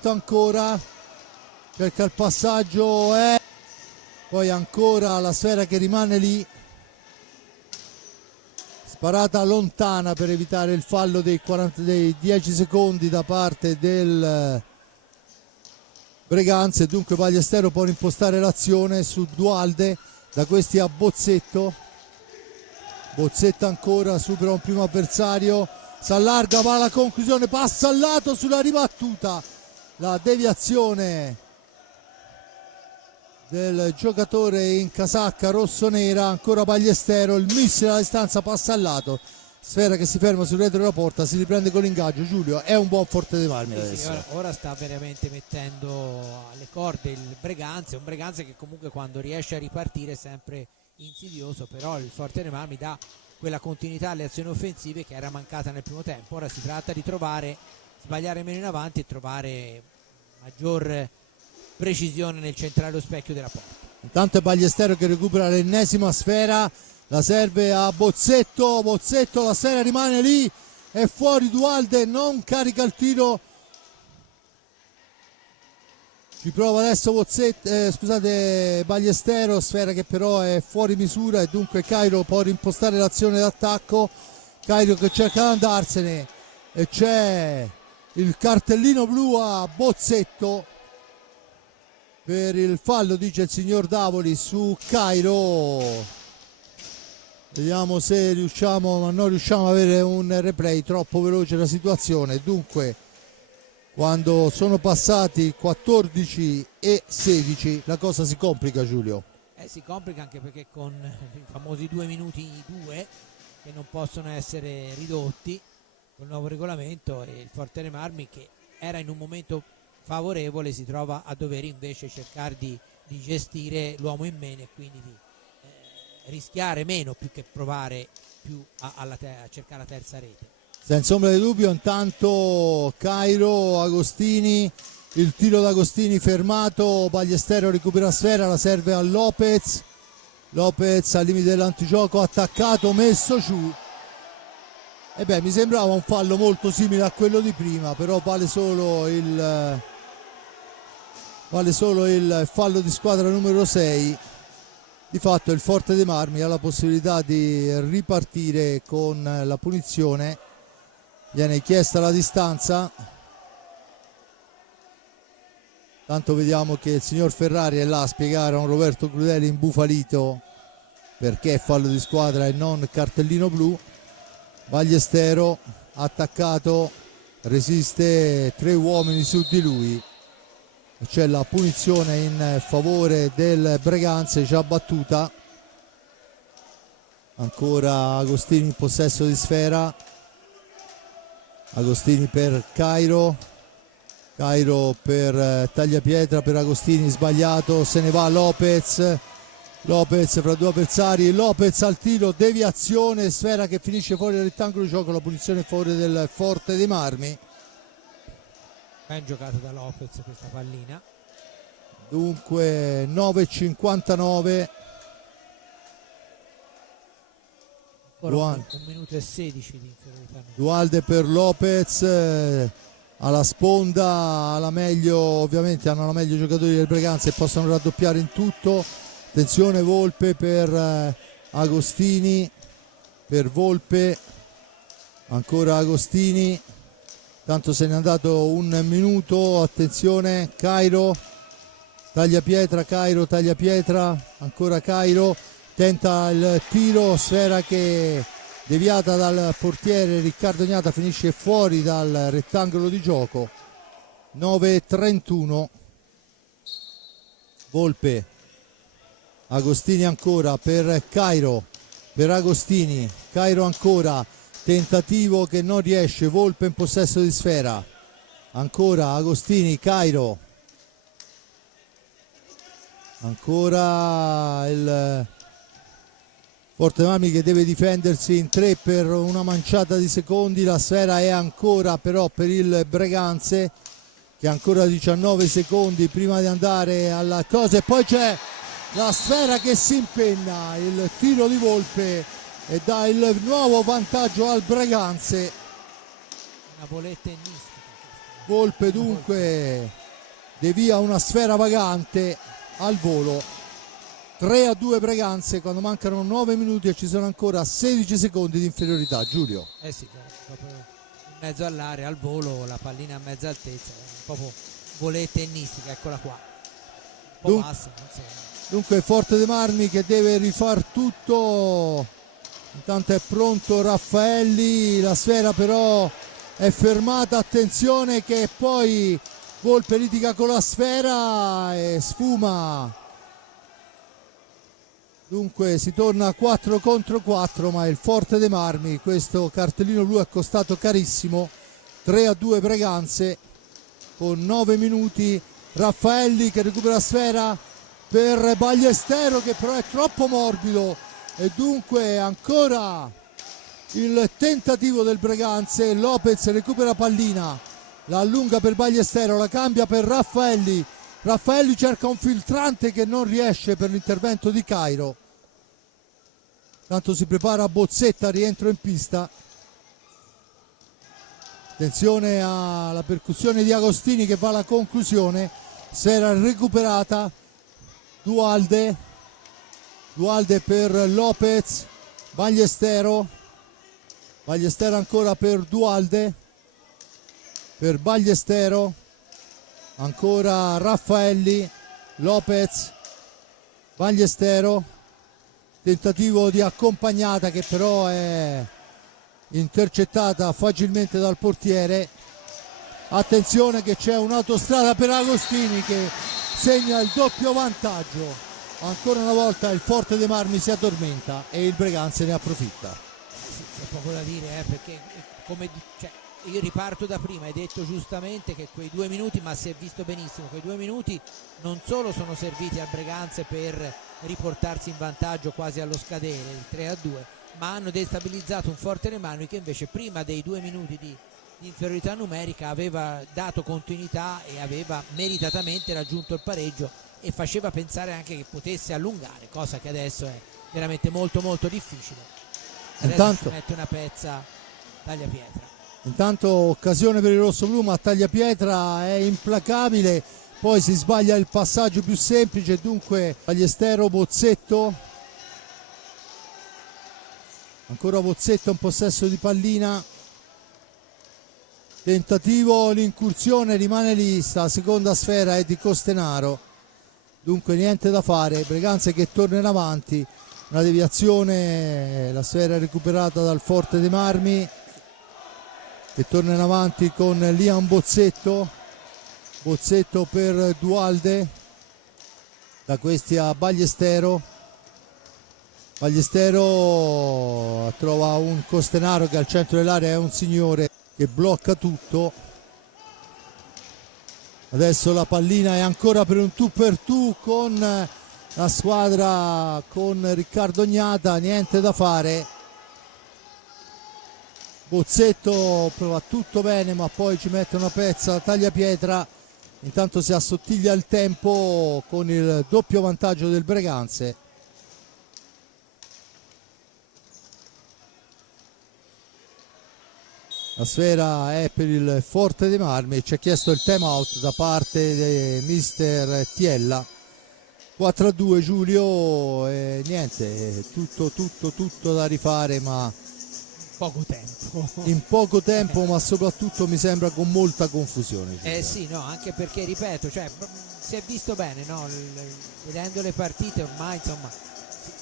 ancora cerca il passaggio, poi ancora la Sfera che rimane lì, sparata lontana per evitare il fallo dei 10 secondi da parte del Breganze. Dunque Ballestero può impostare l'azione su Dualde, da questi a Bozzetto ancora, supera un primo avversario, si allarga, va alla conclusione, passa al lato sulla ribattuta, la deviazione del giocatore in casacca rossonera, ancora Ballestero, il missile alla distanza passa al lato, Sfera che si ferma sul retro della porta, si riprende con l'ingaggio. Giulio, è un buon Forte dei Marmi adesso. Sì, ora sta veramente mettendo alle corde il Breganze, un Breganze che comunque quando riesce a ripartire è sempre insidioso, però il Forte dei Marmi dà quella continuità alle azioni offensive che era mancata nel primo tempo. Ora si tratta di sbagliare meno in avanti e trovare maggior precisione nel centrare lo specchio della porta. Intanto è Ballestero che recupera l'ennesima Sfera, la serve a Bozzetto, la Sfera rimane lì, è fuori, Dualde non carica il tiro, ci prova adesso Ballestero, Sfera che però è fuori misura e dunque Cairo può rimpostare l'azione d'attacco. Cairo che cerca di andarsene e c'è il cartellino blu a Bozzetto per il fallo, dice il signor Davoli, su Cairo. Vediamo se riusciamo, ma non riusciamo ad avere un replay, troppo veloce la situazione. Dunque quando sono passati 14 e 16 la cosa si complica, Giulio. Si complica anche perché con i famosi 2 minuti 2 che non possono essere ridotti col nuovo regolamento, e il Forte dei Marmi, che era in un momento favorevole, si trova a dover invece cercare di gestire l'uomo in meno e quindi di rischiare meno più che provare più a cercare la terza rete. Senza ombra di dubbio, intanto Cairo, Agostini, il tiro d'Agostini fermato, Ballestero recupera Sfera, la serve a Lopez al limite dell'antigioco, attaccato, messo giù. E mi sembrava un fallo molto simile a quello di prima, però vale solo il fallo di squadra numero 6. Di fatto il Forte dei Marmi ha la possibilità di ripartire con la punizione, viene chiesta la distanza, tanto vediamo che il signor Ferrari è là a spiegare a un Roberto Crudeli imbufalito perché è fallo di squadra e non cartellino blu. Ballestero attaccato, resiste 3 uomini su di lui, c'è la punizione in favore del Breganze già battuta. Ancora Agostini in possesso di Sfera, Agostini per Cairo, Cairo per Tagliapietra, per Agostini, sbagliato, se ne va Lopez, Lopez fra due avversari, Lopez al tiro, deviazione, sfera che finisce fuori dal rettangolo di gioco, la punizione in favore del Forte dei Marmi. Ben giocato da Lopez questa pallina. Dunque 9:59. Un minuto e 16 di inferiorità. Dualde per Lopez, alla sponda, alla meglio, ovviamente hanno la meglio i giocatori del Breganze e possono raddoppiare in tutto. Attenzione Volpe per Agostini, per Volpe, ancora Agostini, tanto se n'è andato un minuto. Attenzione Cairo, Tagliapietra, Cairo, Tagliapietra, ancora Cairo, tenta il tiro, sfera che deviata dal portiere Riccardo Gnata, finisce fuori dal rettangolo di gioco. 9:31. Volpe, Agostini ancora per Cairo, per Agostini, Cairo ancora, tentativo che non riesce, Volpe in possesso di sfera, ancora Agostini, Cairo, ancora il Forte Marmi che deve difendersi in 3 per una manciata di secondi. La sfera è ancora però per il Breganze, che ha ancora 19 secondi prima di andare alla cosa, e poi c'è la sfera che si impenna, il tiro di Volpe e dà il nuovo vantaggio al Breganze. Una voletta ennistica. Volpe dunque devia una sfera vagante al volo. 3-2 Breganze quando mancano 9 minuti e ci sono ancora 16 secondi di inferiorità. Giulio. Sì, proprio in mezzo all'area, al volo, la pallina a mezza altezza, proprio voletta ennistica, eccola qua. Un po' bassa, dunque Forte dei Marmi che deve rifar tutto. Intanto è pronto Raffaelli, la sfera però è fermata, attenzione che poi Volpe litiga con la sfera e sfuma. Dunque si torna 4 contro 4, ma il Forte dei Marmi, questo cartellino blu è costato carissimo. 3-2 Breganze con 9 minuti. Raffaelli che recupera la sfera per Ballestero che però è troppo morbido e dunque ancora il tentativo del Breganze. Lopez recupera pallina, la allunga per Ballestero, la cambia per Raffaelli. Raffaelli cerca un filtrante che non riesce per l'intervento di Cairo. Tanto si prepara Bozzetta, rientro in pista. Attenzione alla percussione di Agostini che va alla conclusione. Sfera recuperata. Dualde per Lopez. Ballestero ancora per Dualde, per Ballestero, ancora Raffaelli, Lopez, Ballestero, tentativo di accompagnata che però è intercettata facilmente dal portiere. Attenzione che c'è un'autostrada per Agostini che segna il doppio vantaggio. Ancora una volta il Forte dei Marmi si addormenta e il Breganze ne approfitta. Sì, c'è poco da dire, perché come io riparto da prima, hai detto giustamente che quei 2 minuti, ma si è visto benissimo, quei 2 minuti non solo sono serviti al Breganze per riportarsi in vantaggio quasi allo scadere, il 3-2, ma hanno destabilizzato un Forte dei Marmi che invece prima dei 2 minuti di inferiorità numerica aveva dato continuità e aveva meritatamente raggiunto il pareggio e faceva pensare anche che potesse allungare, cosa che adesso è veramente molto molto difficile. Adesso Intanto ci mette una pezza Tagliapietra. Intanto occasione per il rossoblu, ma Tagliapietra è implacabile, poi si sbaglia il passaggio più semplice, dunque Ballestero, Bozzetto, ancora Bozzetto in possesso di pallina, tentativo, l'incursione, rimane lì, sta seconda sfera è di Costenaro, dunque niente da fare, Breganze che torna in avanti, una deviazione, la sfera è recuperata dal Forte dei Marmi che torna in avanti con Liam Bozzetto per Dualde, da questi a Ballestero trova un Costenaro che al centro dell'area è un signore, che blocca tutto. Adesso la pallina è ancora per un tu per tu con la squadra, con Riccardo Ognata, niente da fare. Bozzetto prova tutto bene, ma poi ci mette una pezza tagliapietra. Intanto si assottiglia il tempo con il doppio vantaggio del Breganze. La sfera è per il Forte dei Marmi, ci ha chiesto il time out da parte di mister Tiella. 4-2 Giulio, e niente, tutto da rifare, ma Poco tempo. in poco tempo, ma soprattutto mi sembra con molta confusione. Sì, no, anche perché ripeto, cioè, si è visto bene, no? Vedendo le partite ormai insomma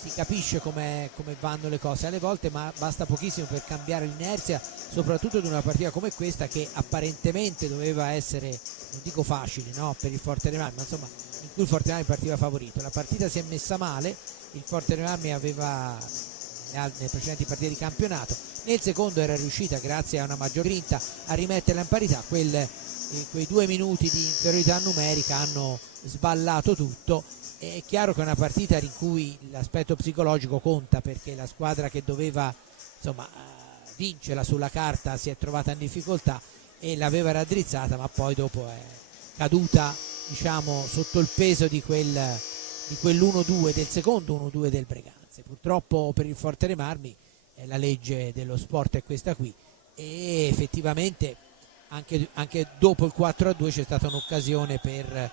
si capisce come vanno le cose alle volte, ma basta pochissimo per cambiare l'inerzia, soprattutto di una partita come questa che apparentemente doveva essere, non dico facile, no, per il Forte dei Marmi, ma insomma in cui il Forte dei Marmi partiva favorito. La partita si è messa male, il Forte dei Marmi aveva nelle precedenti partite di campionato, nel secondo era riuscita grazie a una maggior grinta a rimetterla in parità. Quei 2 minuti di inferiorità numerica hanno sballato tutto. È chiaro che è una partita in cui l'aspetto psicologico conta, perché la squadra che doveva insomma vincerla sulla carta si è trovata in difficoltà e l'aveva raddrizzata, ma poi dopo è caduta, diciamo, sotto il peso di quell'1-2, del secondo 1-2 del Breganze. Purtroppo per il Forte dei Marmi la legge dello sport è questa qui, e effettivamente anche dopo il 4-2 c'è stata un'occasione per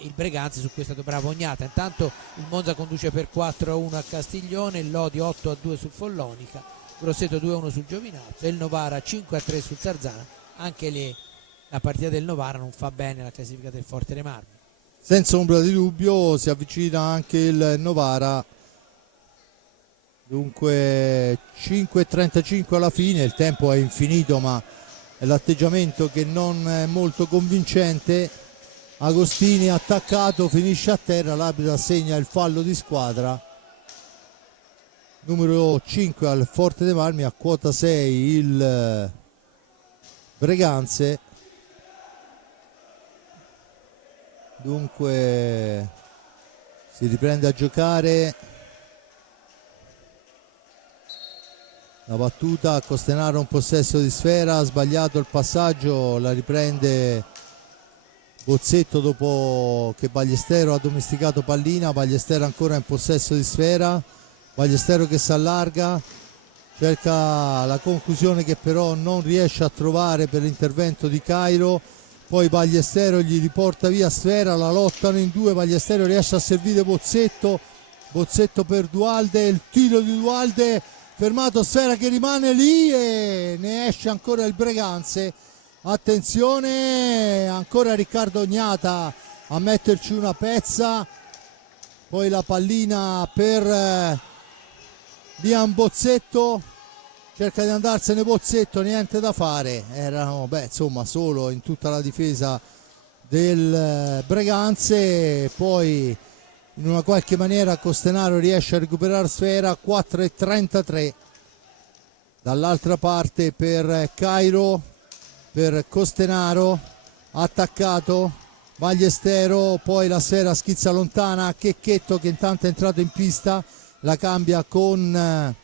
il Breganze, su cui è stato bravo Ognata. Intanto il Monza conduce per 4-1 a Castiglione, il Lodi 8-2 sul Follonica, Grosseto 2-1 sul Giovinazzo e il Novara 5-3 sul Sarzana. Anche la partita del Novara non fa bene alla classifica del Forte dei Marmi. Senza ombra di dubbio si avvicina anche il Novara. Dunque 5:35 alla fine, il tempo è infinito, ma è l'atteggiamento che non è molto convincente. Agostini attaccato, finisce a terra, l'arbitro assegna il fallo di squadra. Numero 5 al Forte dei Marmi, a quota 6 il Breganze. Dunque si riprende a giocare. La battuta, Costenaro un possesso di sfera, ha sbagliato il passaggio, la riprende Bozzetto dopo che Ballestero ha domesticato pallina. Ballestero ancora in possesso di sfera, Ballestero che si allarga, cerca la conclusione che però non riesce a trovare per l'intervento di Cairo. Poi Ballestero gli riporta via sfera, la lottano in due, Ballestero riesce a servire Bozzetto per Dualde, il tiro di Dualde fermato, sfera che rimane lì e ne esce ancora il Breganze. Attenzione, ancora Riccardo Ognata a metterci una pezza. Poi la pallina per Liam Bozzetto, cerca di andarsene Bozzetto, niente da fare, erano insomma solo in tutta la difesa del Breganze. Poi in una qualche maniera Costenaro riesce a recuperare sfera. 4:33 dall'altra parte per Cairo, per Costenaro, attaccato Ballestero, poi la sfera schizza lontana, Checchetto che intanto è entrato in pista, la cambia con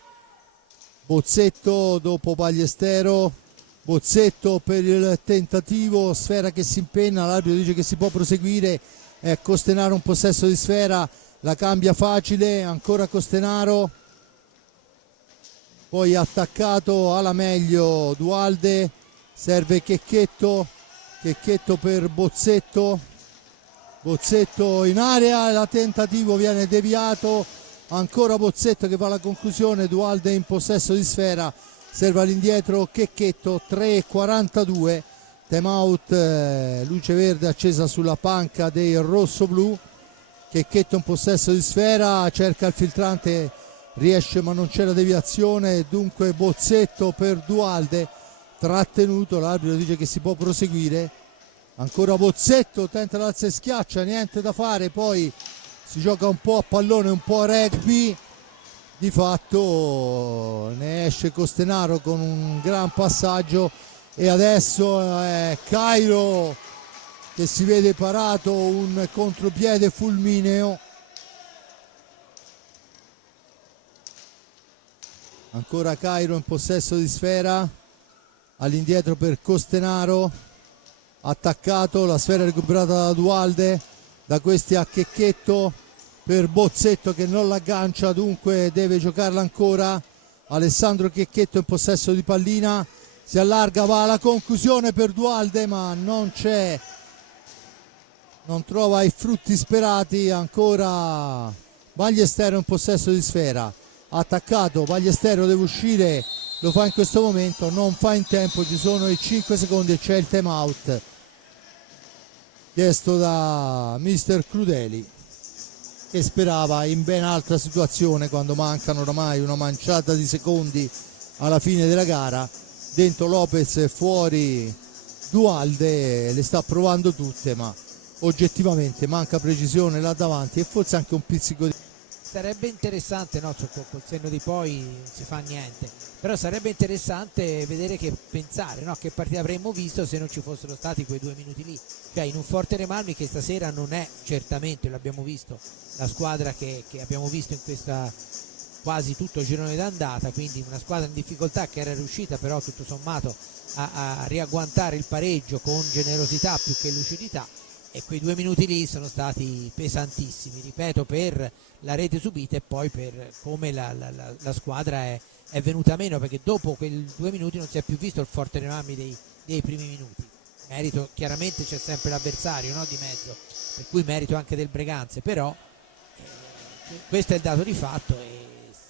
Bozzetto dopo Ballestero. Bozzetto per il tentativo, sfera che si impenna, l'arbitro dice che si può proseguire. Costenaro un possesso di sfera, la cambia facile, ancora Costenaro, poi attaccato alla meglio Dualde, serve Checchetto per Bozzetto in area, il tentativo viene deviato, ancora Bozzetto che va alla conclusione, Dualde in possesso di sfera, serve all'indietro Checchetto. 3:42, time out, luce verde accesa sulla panca dei rossoblù. Checchetto in possesso di sfera, cerca il filtrante, riesce ma non c'è la deviazione, dunque Bozzetto per Dualde, trattenuto, l'arbitro dice che si può proseguire. Ancora Bozzetto, tenta l'alza e schiaccia, niente da fare, poi si gioca un po' a pallone, un po' a rugby. Di fatto ne esce Costenaro con un gran passaggio e adesso è Cairo che si vede parato un contropiede fulmineo. Ancora Cairo in possesso di sfera, all'indietro per Costenaro, attaccato, la sfera recuperata da Dualde, da questi a Checchetto per Bozzetto che non l'aggancia, dunque deve giocarla ancora. Alessandro Checchetto in possesso di pallina, si allarga, va alla conclusione per Dualde ma non c'è, non trova i frutti sperati. Ancora Ballestero in possesso di sfera, attaccato, Ballestero deve uscire, lo fa in questo momento, non fa in tempo, ci sono i 5 secondi e c'è il time out chiesto da mister Crudeli, che sperava in ben altra situazione quando mancano oramai una manciata di secondi alla fine della gara. Dentro Lopez e fuori Dualde, le sta provando tutte ma oggettivamente manca precisione là davanti e forse anche un pizzico di... Sarebbe interessante, no, col senno di poi non si fa niente, però sarebbe interessante vedere, che pensare, no, che partita avremmo visto se non ci fossero stati quei 2 minuti lì. Cioè in un Forte Marmi che stasera non è certamente, l'abbiamo visto, la squadra che abbiamo visto in questa quasi tutto il girone d'andata, quindi una squadra in difficoltà che era riuscita però tutto sommato a riagguantare il pareggio con generosità più che lucidità, e quei 2 minuti lì sono stati pesantissimi, ripeto, per la rete subita e poi per come la squadra è venuta meno, perché dopo quei 2 minuti non si è più visto il Forte Marmi dei primi minuti. Merito, chiaramente c'è sempre l'avversario, no, di mezzo, per cui merito anche del Breganze, però questo è il dato di fatto e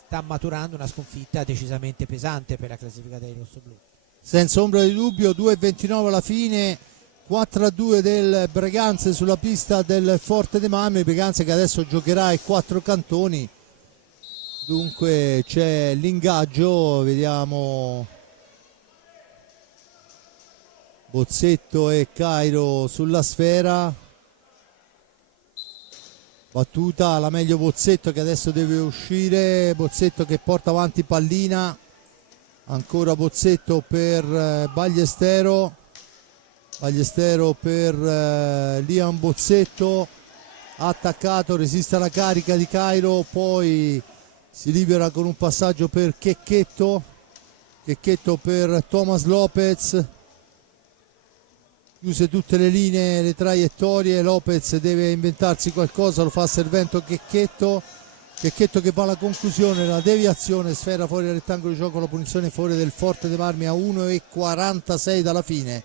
sta maturando una sconfitta decisamente pesante per la classifica dei rossoblù. Senza ombra di dubbio, 2:29 alla fine, 4-2 del Breganze sulla pista del Forte dei Marmi. Breganze che adesso giocherà ai 4 cantoni, dunque c'è l'ingaggio, vediamo Bozzetto e Cairo sulla sfera, battuta, la meglio Bozzetto che adesso deve uscire, Bozzetto che porta avanti pallina, ancora Bozzetto per Ballestero, Ballestero per Liam Bozzetto, attaccato, resiste alla carica di Cairo, poi si libera con un passaggio per Checchetto, Checchetto per Thomas Lopez, chiuse tutte le linee, le traiettorie, Lopez deve inventarsi qualcosa, lo fa servendo Checchetto, Checchetto che va alla conclusione, la deviazione, sfera fuori dal rettangolo di gioco, la punizione fuori del Forte dei Marmi a 1:46 dalla fine,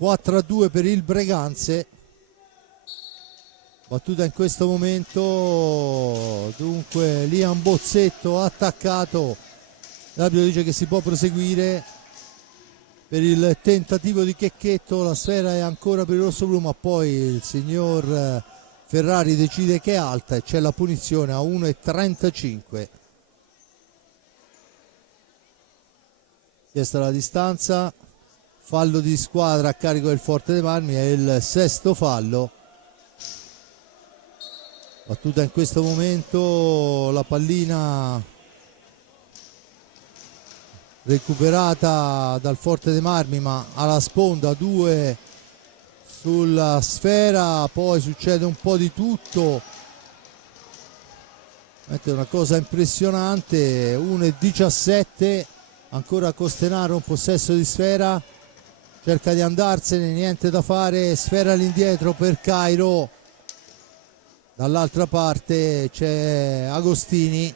4-2 per il Breganze. Battuta in questo momento, dunque Liam Bozzetto attaccato, l'arbitro dice che si può proseguire per il tentativo di Checchetto, la sfera è ancora per il rossoblu ma poi il signor Ferrari decide che è alta e c'è la punizione a 1:35. Chiesta la distanza, fallo di squadra a carico del Forte dei Marmi, è il 6º fallo. Battuta in questo momento, la pallina recuperata dal Forte dei Marmi ma alla sponda, 2 sulla sfera, poi succede un po' di tutto, è una cosa impressionante. 1:17, ancora Costenaro in possesso di sfera, cerca di andarsene, niente da fare, sfera all'indietro per Cairo, dall'altra parte c'è Agostini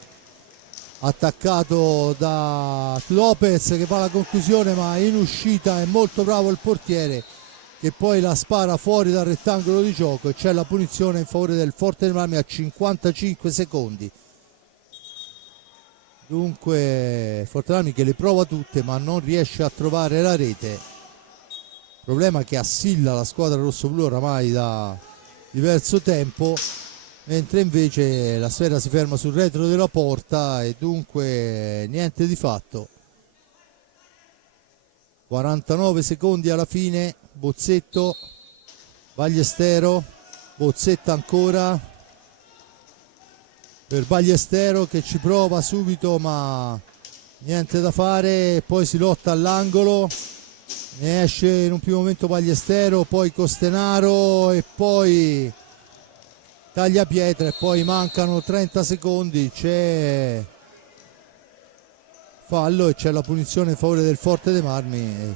attaccato da Lopez che fa la conclusione ma in uscita è molto bravo il portiere che poi la spara fuori dal rettangolo di gioco e c'è la punizione in favore del Forte dei Marmi a 55 secondi. Dunque Forte dei Marmi che le prova tutte ma non riesce a trovare la rete, problema che assilla la squadra rossoblù oramai da diverso tempo, mentre invece la sfera si ferma sul retro della porta e dunque niente di fatto. 49 secondi alla fine, Bozzetto, Ballestero, Bozzetto ancora per Ballestero che ci prova subito ma niente da fare, poi si lotta all'angolo, ne esce in un primo momento Ballestero, poi Costenaro e poi Tagliapietra, e poi mancano 30 secondi, c'è fallo e c'è la punizione in favore del Forte dei Marmi,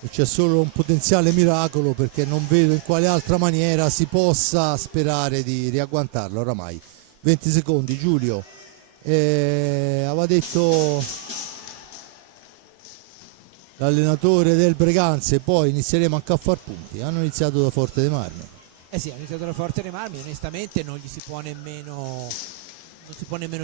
e c'è solo un potenziale miracolo, perché non vedo in quale altra maniera si possa sperare di riagguantarlo oramai. 20 secondi, Giulio. Aveva detto l'allenatore del Breganze, poi inizieremo anche a far punti. Hanno iniziato da Forte dei Marmi. Eh sì, hanno iniziato da Forte dei Marmi, onestamente non si può nemmeno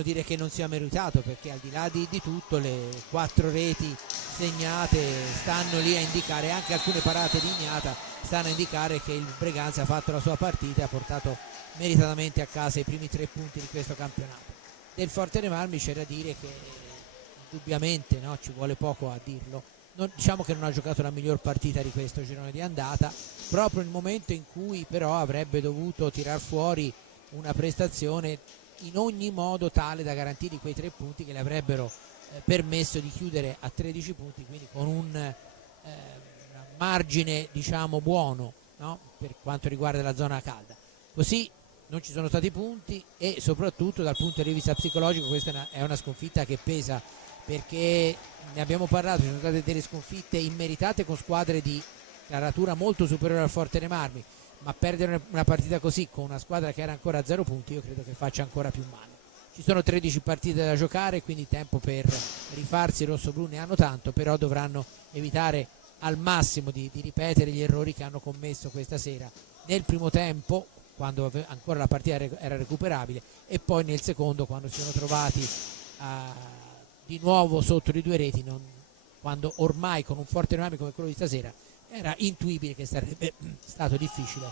dire che non sia meritato, perché al di là di tutto le 4 reti segnate stanno lì a indicare, anche alcune parate di Ignata stanno a indicare che il Breganze ha fatto la sua partita e ha portato meritatamente a casa i primi 3 punti di questo campionato. Del Forte dei Marmi c'è da dire che indubbiamente, no, ci vuole poco a dirlo, diciamo che non ha giocato la miglior partita di questo girone di andata, proprio nel momento in cui però avrebbe dovuto tirar fuori una prestazione in ogni modo tale da garantire quei 3 punti che le avrebbero permesso di chiudere a 13 punti, quindi con un margine diciamo buono, no? Per quanto riguarda la zona calda. Così non ci sono stati punti, e soprattutto dal punto di vista psicologico questa è una sconfitta che pesa, perché ne abbiamo parlato, ci sono state delle sconfitte immeritate con squadre di caratura molto superiore al Forte dei Marmi, ma perdere una partita così con una squadra che era ancora a 0 punti io credo che faccia ancora più male. Ci sono 13 partite da giocare, quindi tempo per rifarsi. I rossoblù ne hanno tanto, però dovranno evitare al massimo di ripetere gli errori che hanno commesso questa sera nel primo tempo, quando ancora la partita era recuperabile, e poi nel secondo, quando si sono trovati di nuovo sotto di 2 reti, quando ormai con un Forte Marmi come quello di stasera era intuibile che sarebbe stato difficile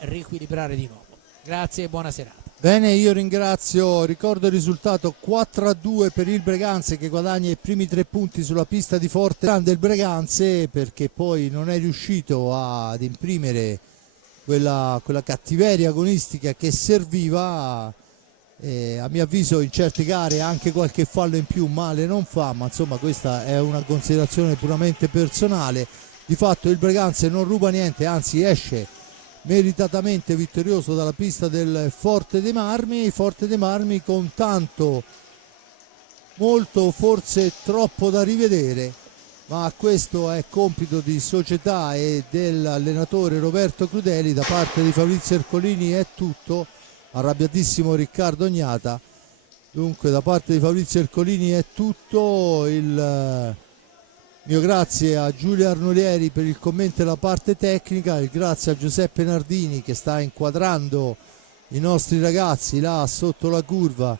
riequilibrare di nuovo. Grazie e buona serata. Bene, io ringrazio, ricordo il risultato 4-2 per il Breganze, che guadagna i primi 3 punti sulla pista di Forte. Grande il Breganze, perché poi non è riuscito ad imprimere quella cattiveria agonistica che serviva. A mio avviso in certe gare anche qualche fallo in più male non fa, ma insomma questa è una considerazione puramente personale. Di fatto il Breganze non ruba niente, anzi esce meritatamente vittorioso dalla pista del Forte dei Marmi. Forte dei Marmi con tanto, molto, forse troppo da rivedere, ma questo è compito di società e dell'allenatore Roberto Crudeli. Da parte di Fabrizio Ercolini è tutto. Arrabbiatissimo Riccardo Ognata. Dunque da parte di Fabrizio Ercolini è tutto. Il mio grazie a Giulio Arnolieri per il commento e la parte tecnica, il grazie a Giuseppe Nardini che sta inquadrando i nostri ragazzi là sotto la curva.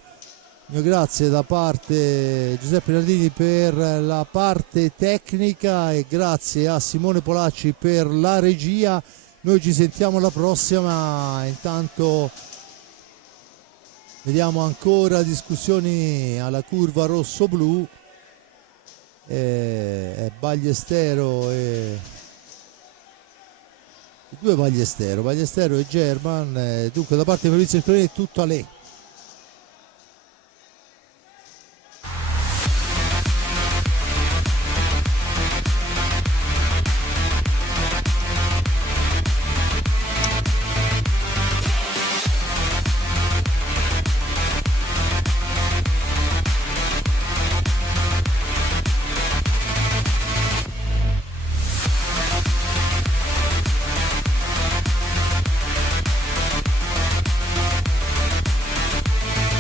Il mio grazie da parte Giuseppe Nardini per la parte tecnica, e grazie a Simone Polacci per la regia. Noi ci sentiamo alla prossima. Intanto vediamo ancora discussioni alla curva rosso-blu. Ballestero e due Ballestero e German. Dunque da parte di Fabrizio Ercolini è tutto a lei.